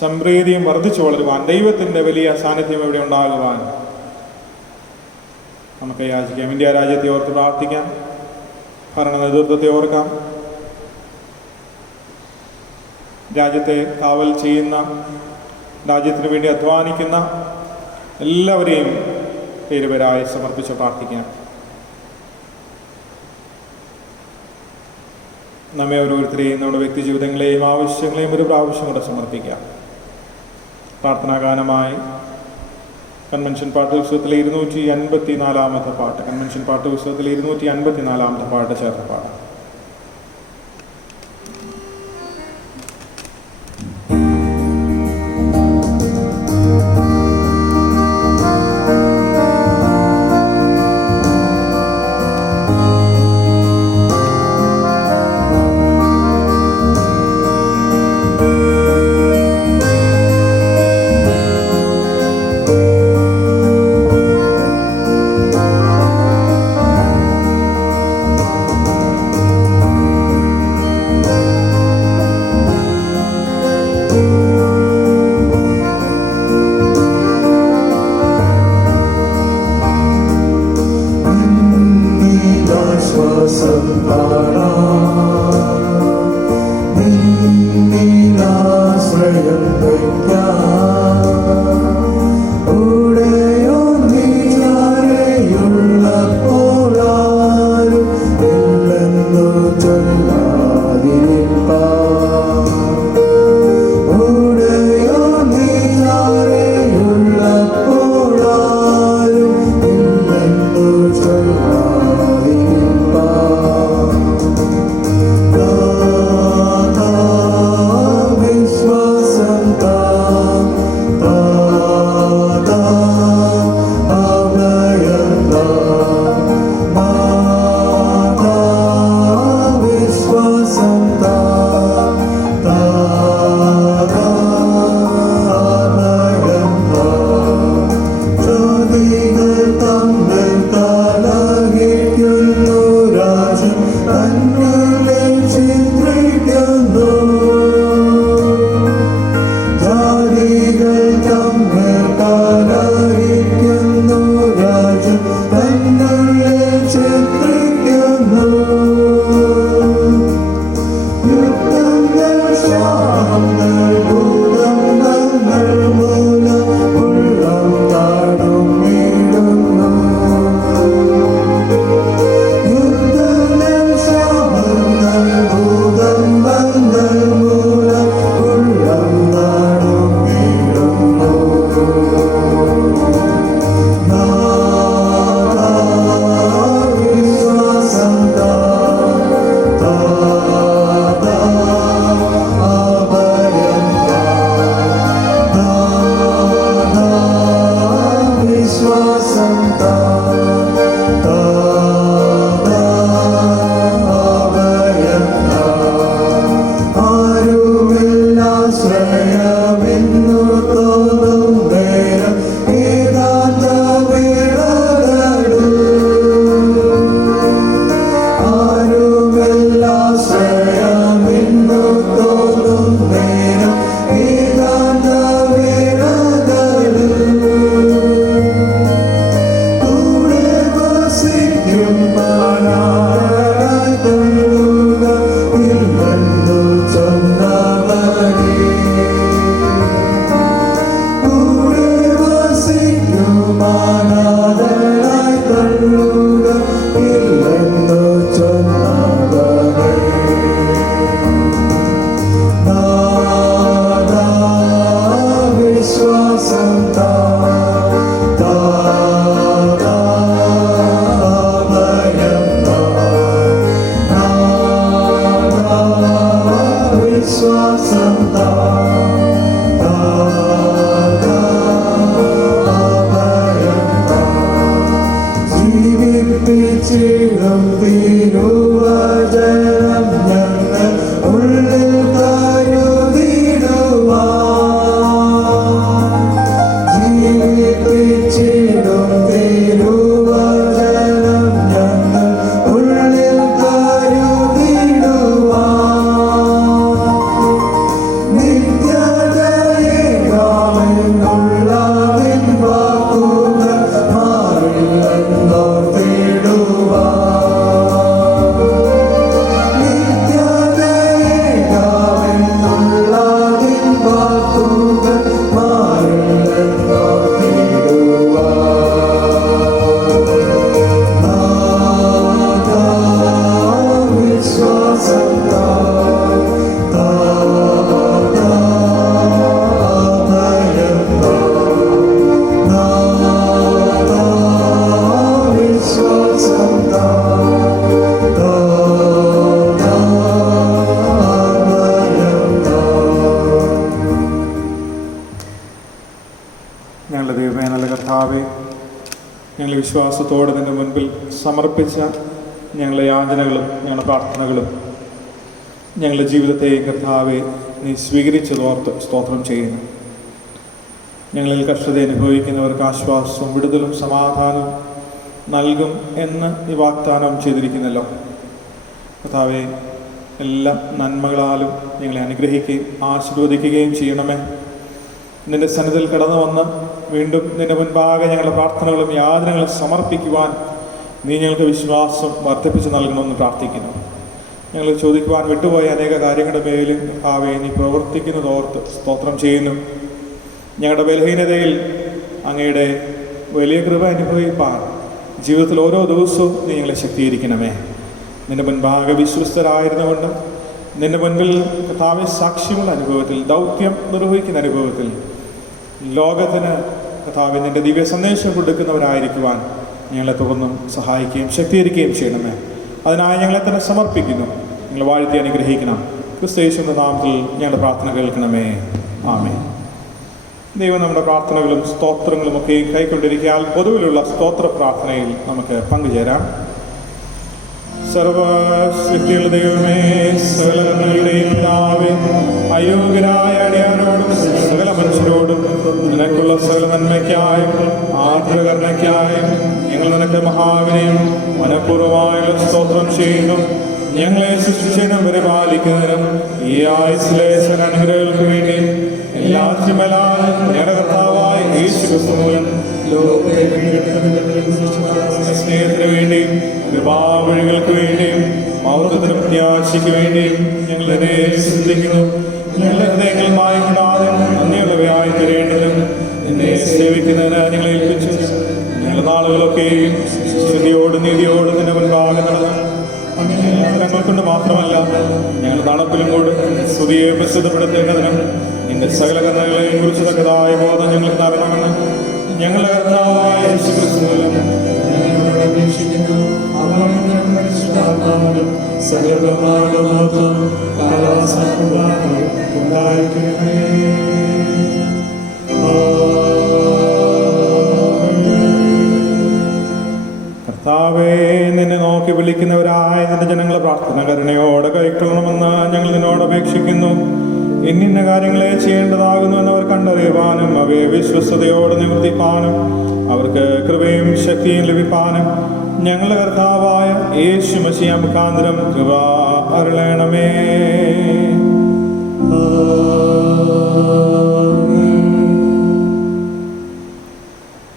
സംപ്രീതിയും വർദ്ധിച്ചു വളരുവാൻ, ദൈവത്തിൻ്റെ വലിയ സാന്നിധ്യം ഇവിടെ ഉണ്ടാകുവാൻ നമുക്ക് യാചിക്കാം. ഇന്ത്യ രാജ്യത്തെ ഓർത്ത് പ്രാർത്ഥിക്കാം. ഭരണ നേതൃത്വത്തെ ഓർക്കാം. രാജ്യത്തെ കാവൽ ചെയ്യുന്ന, രാജ്യത്തിന് വേണ്ടി അധ്വാനിക്കുന്ന എല്ലാവരെയും പേരുപേരായി സമർപ്പിച്ച് പ്രാർത്ഥിക്കാം. നമ്മെ ഓരോരുത്തരെയും നമ്മുടെ വ്യക്തി ജീവിതങ്ങളെയും ആവശ്യങ്ങളെയും ഒരു പ്രാവശ്യം കൂടെ സമർപ്പിക്കാം. പ്രാർത്ഥനാഗാനമായി കൺവെൻഷൻ പാട്ടുത്സവത്തിലെ 254 പാട്ട്, കൺവെൻഷൻ പാട്ടുത്സവത്തിലെ 254 പാട്ട് ചേർത്ത് പാടാം. വിശ്വാസം നിന്നിലാശ്രയം വയ്ക്കാം. ഉടയോൻ നീയാരെയുള്ളപ്പോഴാരും ഇല്ലെന്നു ചൊല്ലാതിരിപ്പാൻ. ഉടയോൻ നീയാരെയുള്ളപ്പോഴാരും ഇല്ലെന്നു ചൊല്ലാതിരിപ്പാൻ. വിശ്വാസം ജീവിപ്പിച്ചിടും തിരുവചനം ഞങ്ങൾ ഉള്ളിൽ കരുതിടുവാൻ. ജീവിപ്പിച്ചിടും തിരുവചനം ഞങ്ങൾ ഉള്ളിൽ കരുതിടുവാൻ. നിത്യതയെ കാമെന്നുള്ള നിൻ വാക്കുകൾ മാറില്ലെന്നോർത്തിടുവാൻ. നിത്യതയെ കാമെന്നുള്ള നിൻ വാക്കുകൾ മാറില്ലെന്നോർത്തിടുവാൻ. നാഥാ വിശ്വാസം ഞങ്ങളുടെ ദൈവമേ, നല്ല കർത്താവേ, ഞങ്ങൾ വിശ്വാസത്തോടെ നിന്റെ മുൻപിൽ സമർപ്പിച്ച ഞങ്ങളുടെ യാചനകളും ഞങ്ങളുടെ പ്രാർത്ഥനകളും ഞങ്ങളുടെ ജീവിതത്തെയും കർത്താവെ നീ സ്വീകരിച്ചതോർത്ത് സ്തോത്രം ചെയ്യുന്നു. ഞങ്ങളിൽ കഷ്ടത അനുഭവിക്കുന്നവർക്ക് ആശ്വാസവും വിടുതലും സമാധാനവും നൽകും എന്ന് നീ വാഗ്ദാനം ചെയ്തിരിക്കുന്നല്ലോ. കർത്താവെ, എല്ലാ നന്മകളാലും ഞങ്ങളെ അനുഗ്രഹിക്കുകയും ആശീർവദിക്കുകയും ചെയ്യണമേ. നിന്റെ സന്നിധിയിൽ കടന്നു വന്ന് വീണ്ടും നിന്റെ മുൻപാകെ ഞങ്ങളുടെ പ്രാർത്ഥനകളും യാതനകളും സമർപ്പിക്കുവാൻ നീ ഞങ്ങൾക്ക് വിശ്വാസം വർദ്ധിപ്പിച്ച് നൽകണമെന്ന് പ്രാർത്ഥിക്കുന്നു. ഞങ്ങൾ ചോദിക്കുവാൻ വിട്ടുപോയ അനേക കാര്യങ്ങളുടെ മേലും കർത്താവേ നീ പ്രവർത്തിക്കുന്നതോർത്ത് സ്തോത്രം ചെയ്യുന്നു. ഞങ്ങളുടെ ബലഹീനതയിൽ അങ്ങയുടെ വലിയ കൃപ അനുഭവിപ്പാൻ ജീവിതത്തിൽ ഓരോ ദിവസവും നീ ഞങ്ങളെ ശക്തീകരിക്കണമേ. നിന്റെ മുൻപാകെ വിശ്വസ്തരായിരുന്നുകൊണ്ട് നിന്റെ മുൻപിൽ കർത്താവെ സാക്ഷ്യമുള്ള അനുഭവത്തിൽ, ദൗത്യം നിർവഹിക്കുന്ന അനുഭവത്തിൽ ലോകത്തിന് കർത്താവെ നിന്റെ ദിവ്യ സന്ദേശം കൊടുക്കുന്നവരായിരിക്കുവാൻ ഞങ്ങളെ തുടർന്നും സഹായിക്കുകയും ശക്തീകരിക്കുകയും ചെയ്യണമേ. അതിനായി ഞങ്ങളെ തന്നെ സമർപ്പിക്കുന്നു. നിങ്ങൾ വാഴ്ത്തി അനുഗ്രഹിക്കണം. ക്രിസ്തുയേശുവിന്റെ നാമത്തിൽ ഞങ്ങളുടെ പ്രാർത്ഥന കേൾക്കണമേ. ആമേൻ. ദൈവം നമ്മുടെ പ്രാർത്ഥനകളും സ്തോത്രങ്ങളും ഒക്കെ കൈക്കൊണ്ടിരിക്കാൻ പൊതുവിലുള്ള സ്തോത്ര പ്രാർത്ഥനയിൽ നമുക്ക് പങ്കുചേരാം. സർവശക്തിയുള്ള ദൈവമേ, സകലങ്ങളുടെയും പിതാവേ, അയോഗ്യരായ അടിയാരോടും സകല മനുഷ്യരോടും നിനക്കുള്ള സകല നന്മയ്ക്കായും ആർദ്രകരുണയ്ക്കായും ഞങ്ങൾ നിനക്ക് മഹാവിനയം മനഃപൂർവ്വമായുള്ള സ്തോത്രം ചെയ്യുന്നു. ഞങ്ങളെ സൃഷ്ടിച്ചതിനും പരിപാലിക്കുന്നതിനും ഈ ആയുസ്സിലെ സകല അനുഗ്രഹങ്ങൾക്ക് വേണ്ടി എല്ലാത്തിനുമേലായ ഞങ്ങളുടെ കർത്താവായ യേശുക്രിസ്തു മൂലം സ്നേഹത്തിന് വേണ്ടിയും കൃപാവഴികൾക്ക് വേണ്ടിയും മൗത്വത്തിന് പ്രത്യാശയ്ക്ക് വേണ്ടിയും ഞങ്ങളെ ശ്രദ്ധിക്കുന്നു. ഞങ്ങളുടെ ഹൃദയങ്ങളുമായി കൂടാതെ നന്ദിയുള്ളവയായി തീരേണ്ടതും എന്നെ സേവിക്കുന്നതിന് ഞങ്ങളെ ഏൽപ്പിച്ചു. ഞങ്ങളുടെ നാളുകളൊക്കെയും സ്തുതിയോടും നീതിയോടും നിന്റെ മുൻപാകെ നടന്നു. ഞങ്ങൾ കൊണ്ട് മാത്രമല്ല, ഞങ്ങൾ നടപ്പിലും കൂടെ സ്തുതിയെ പ്രസിദ്ധപ്പെടുത്തേണ്ടതിനും നിന്റെ സകല കർമ്മങ്ങളെയും കുറിച്ച് തക്കതായ ബോധം ഞങ്ങൾക്ക് തരണമെന്ന് ഞങ്ങളുടെ കർത്താവായ യേശുക്രിസ്തു മൂലം ഞങ്ങളോട് അപേക്ഷിക്കുന്നു. സകലമാർഗമാത്രം ഉണ്ടായിരിക്കണമേ. കർത്താവേ, നിന്നെ നോക്കി വിളിക്കുന്നവരായ നിന്റെ ജനങ്ങളെ പ്രാർത്ഥന കരുണയോടെ കൈക്കൊള്ളണമെന്ന് ഞങ്ങൾ നിന്നോട് അപേക്ഷിക്കുന്നു. ഇന്നിന്ന കാര്യങ്ങളെ ചെയ്യേണ്ടതാകുന്നു എന്നവർ കണ്ടറിയുവാനും അവയെ വിശ്വസ്തയോടെ നിവർത്തിപ്പാനും അവർക്ക് കൃപയും ശക്തിയും ലഭിപ്പാനും ഞങ്ങളുടെ കർത്താവായ യേശു മശിഹാ മുഖാന്തരം കൃപ അരുളണമേ.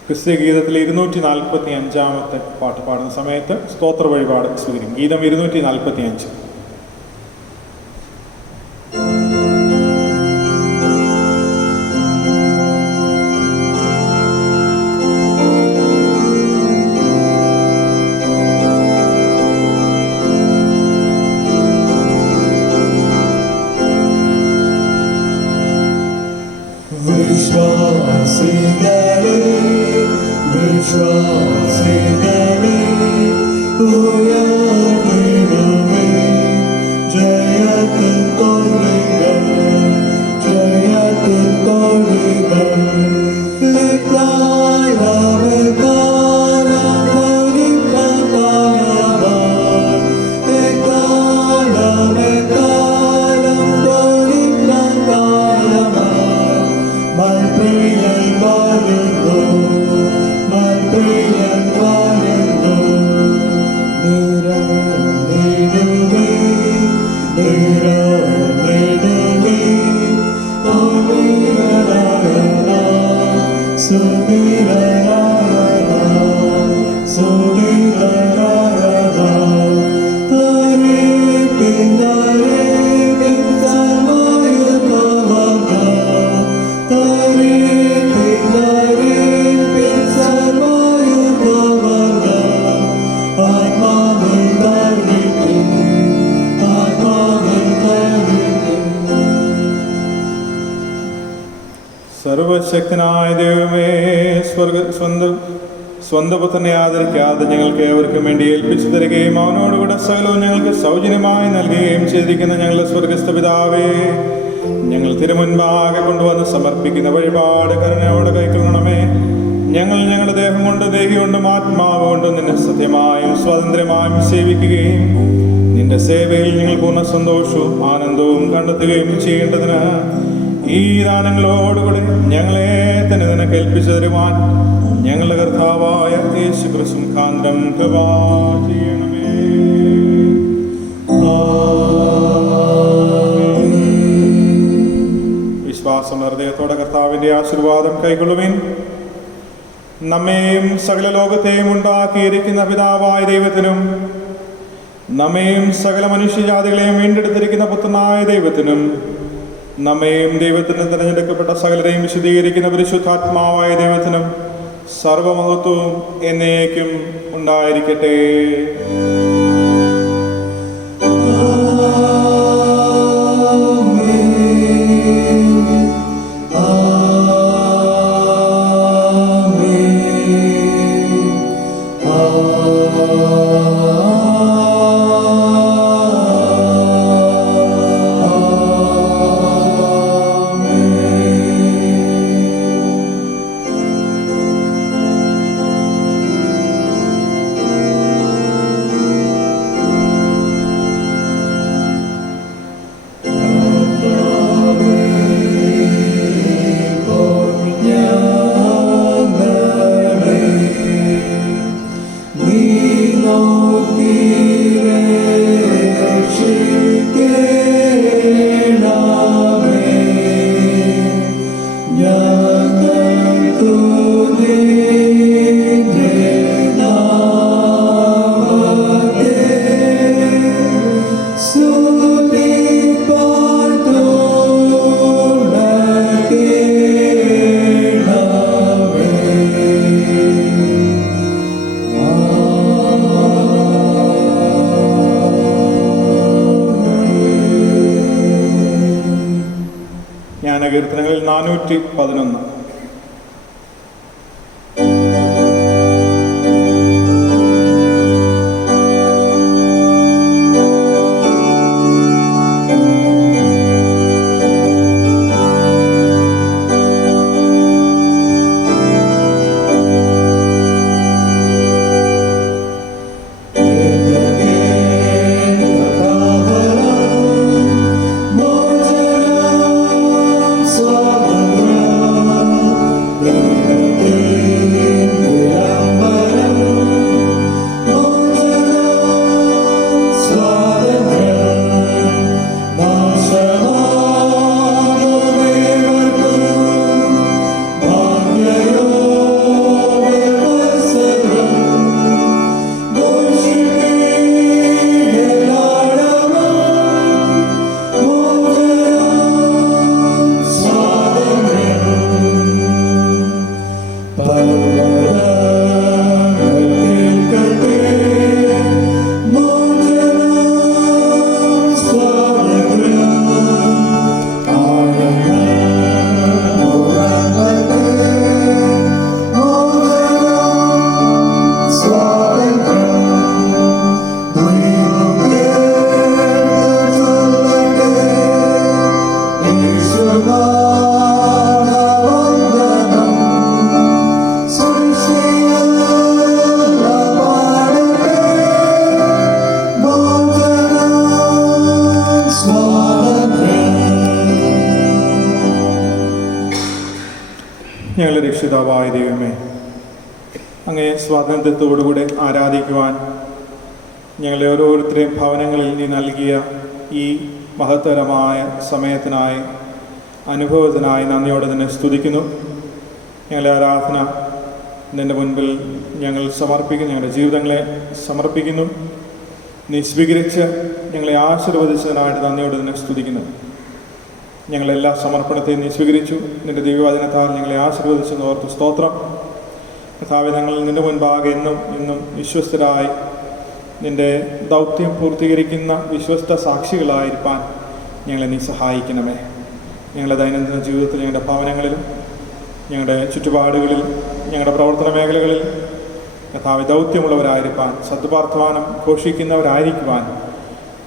ക്രിസ്ത്യ ഗീതത്തിലെ 245 പാട്ട് പാടുന്ന സമയത്ത് സ്തോത്ര വഴിപാട് സ്വീകരിക്കും. ഗീതം 245. സർവശക്തനായ ദൈവമേ, സ്വന്തം പുത്രനെ ആദരിക്കാതെ ഞങ്ങൾക്ക് ഏവർക്കും വേണ്ടി ഏൽപ്പിച്ചു തരികയും അവനോടുകൂടെ സകലവും ഞങ്ങൾക്ക് സൗജന്യമായി നൽകുകയും ചെയ്തിരിക്കുന്ന ഞങ്ങളുടെ സ്വർഗസ്ഥ പിതാവേ, ഞങ്ങൾ തിരുമുൻപാകെ കൊണ്ടുവന്ന് സമർപ്പിക്കുന്ന വഴിപാട് കരുണയോടെ കൈക്കൊള്ളണമേ. ഞങ്ങൾ ഞങ്ങളുടെ ദേഹം കൊണ്ട്, ദേഹി കൊണ്ടും ആത്മാവ് കൊണ്ടും നിന്നെ സത്യമായും സ്വാതന്ത്ര്യമായും സേവിക്കുകയും നിന്റെ സേവയിൽ ഞങ്ങൾ പൂർണ്ണ സന്തോഷവും ആനന്ദവും കണ്ടെത്തുകയും ചെയ്യേണ്ടതിന് ഈ ദാനങ്ങളോടുകൂടി ഞങ്ങളെ തന്നെ നിനക്ക് ഏൽപ്പിച്ചു തരുവാൻ ഞങ്ങളുടെ കർത്താവായ യേശുക്രിസ്തു മുഖാന്തരം കൃപ ചെയ്യണമേ. വിശ്വാസം ഹൃദയത്തോടെ കർത്താവിന്റെ ആശീർവാദം കൈക്കൊള്ളുവിൻ. നമ്മെയും സകല ലോകത്തെയും ഉണ്ടാക്കിയിരിക്കുന്ന പിതാവായ ദൈവത്തിനും നമ്മെയും സകല മനുഷ്യജാതികളെയും വീണ്ടെടുത്തിരിക്കുന്ന പുത്രനായ ദൈവത്തിനും നമ്മെയും ദൈവത്തിന് തിരഞ്ഞെടുക്കപ്പെട്ട സകലരെയും വിശദീകരിക്കുന്ന പരിശുദ്ധാത്മാവായ ദൈവത്തിനും സർവമഹത്വവും എന്നേക്കും ഉണ്ടായിരിക്കട്ടെ. ജ്ഞാനകീർത്തനങ്ങളിൽ 411. ഞങ്ങളുടെ രക്ഷിതാവായ ദൈവമേ, അങ്ങേ സ്വാതന്ത്ര്യത്തോടുകൂടെ ആരാധിക്കുവാൻ ഞങ്ങളെ ഓരോരുത്തരെയും ഭവനങ്ങളിൽ നീ നൽകിയ ഈ മഹത്തരമായ സമയത്തിനായി, അനുഭവത്തിനായി നന്ദിയോടെ തന്നെ സ്തുതിക്കുന്നു. ഞങ്ങളെ ആരാധന നിൻ്റെ മുൻപിൽ ഞങ്ങൾ സമർപ്പിക്കുന്നു, ഞങ്ങളുടെ ജീവിതങ്ങളെ സമർപ്പിക്കുന്നു. നീ സ്വീകരിച്ച് ഞങ്ങളെ ആശീർവദിച്ചതിനായിട്ട് നന്ദിയോടെ തന്നെ സ്തുതിക്കുന്നു. ഞങ്ങളെല്ലാ സമർപ്പണത്തെയും നീ സ്വീകരിച്ചു. നിൻ്റെ ദിവ്യവചനത്താൽ ഞങ്ങളെ ആശീർവദിച്ചെന്ന് ഓർത്ത് സ്തോത്രം. കർത്താവേ, ഞങ്ങൾ നിൻ്റെ മുൻപാകെ ഇന്നും വിശ്വസ്തരായി നിൻ്റെ ദൗത്യം പൂർത്തീകരിക്കുന്ന വിശ്വസ്ത സാക്ഷികളായിരിക്കാൻ ഞങ്ങളെ നീ സഹായിക്കണമേ. ഞങ്ങളുടെ ദൈനംദിന ജീവിതത്തിൽ, ഞങ്ങളുടെ ഭവനങ്ങളിലും ഞങ്ങളുടെ ചുറ്റുപാടുകളിൽ, ഞങ്ങളുടെ പ്രവർത്തന മേഖലകളിൽ കർത്താവേ ദൗത്യമുള്ളവരായിരിക്കാൻ, സദ്വർത്തമാനം ഘോഷിക്കുന്നവരായിരിക്കുവാൻ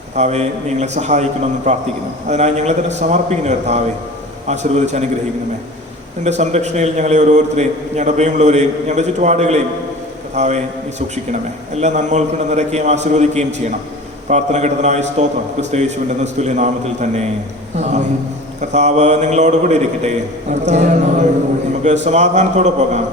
കർത്താവെ ഞങ്ങളെ സഹായിക്കണമെന്ന് പ്രാർത്ഥിക്കുന്നു. അതിനായി ഞങ്ങളെ തന്നെ സമർപ്പിക്കുന്ന കർത്താവെ ആശീർവദിച്ച് അനുഗ്രഹിക്കണമേ. നിൻ്റെ സംരക്ഷണയിൽ ഞങ്ങളെ ഓരോരുത്തരെയും, ഞങ്ങളുടെ പ്രിയമുള്ളവരെയും ഞങ്ങളുടെ ചുറ്റുപാടുകളെയും കർത്താവെ നീ സൂക്ഷിക്കണമേ. എല്ലാ നന്മകൾക്കൊണ്ട് നിറയ്ക്കുകയും ആശീർവദിക്കുകയും ചെയ്യണം. പ്രാർത്ഥന ഘട്ടത്തിനായി സ്തോത്രം. ക്രിസ്തു യേശുവിൻ്റെ നിസ്തുല്യ നാമത്തിൽ തന്നെ. കർത്താവ് നിങ്ങളോടുകൂടി ഇരിക്കട്ടെ. നമുക്ക് സമാധാനത്തോടെ പോകാം.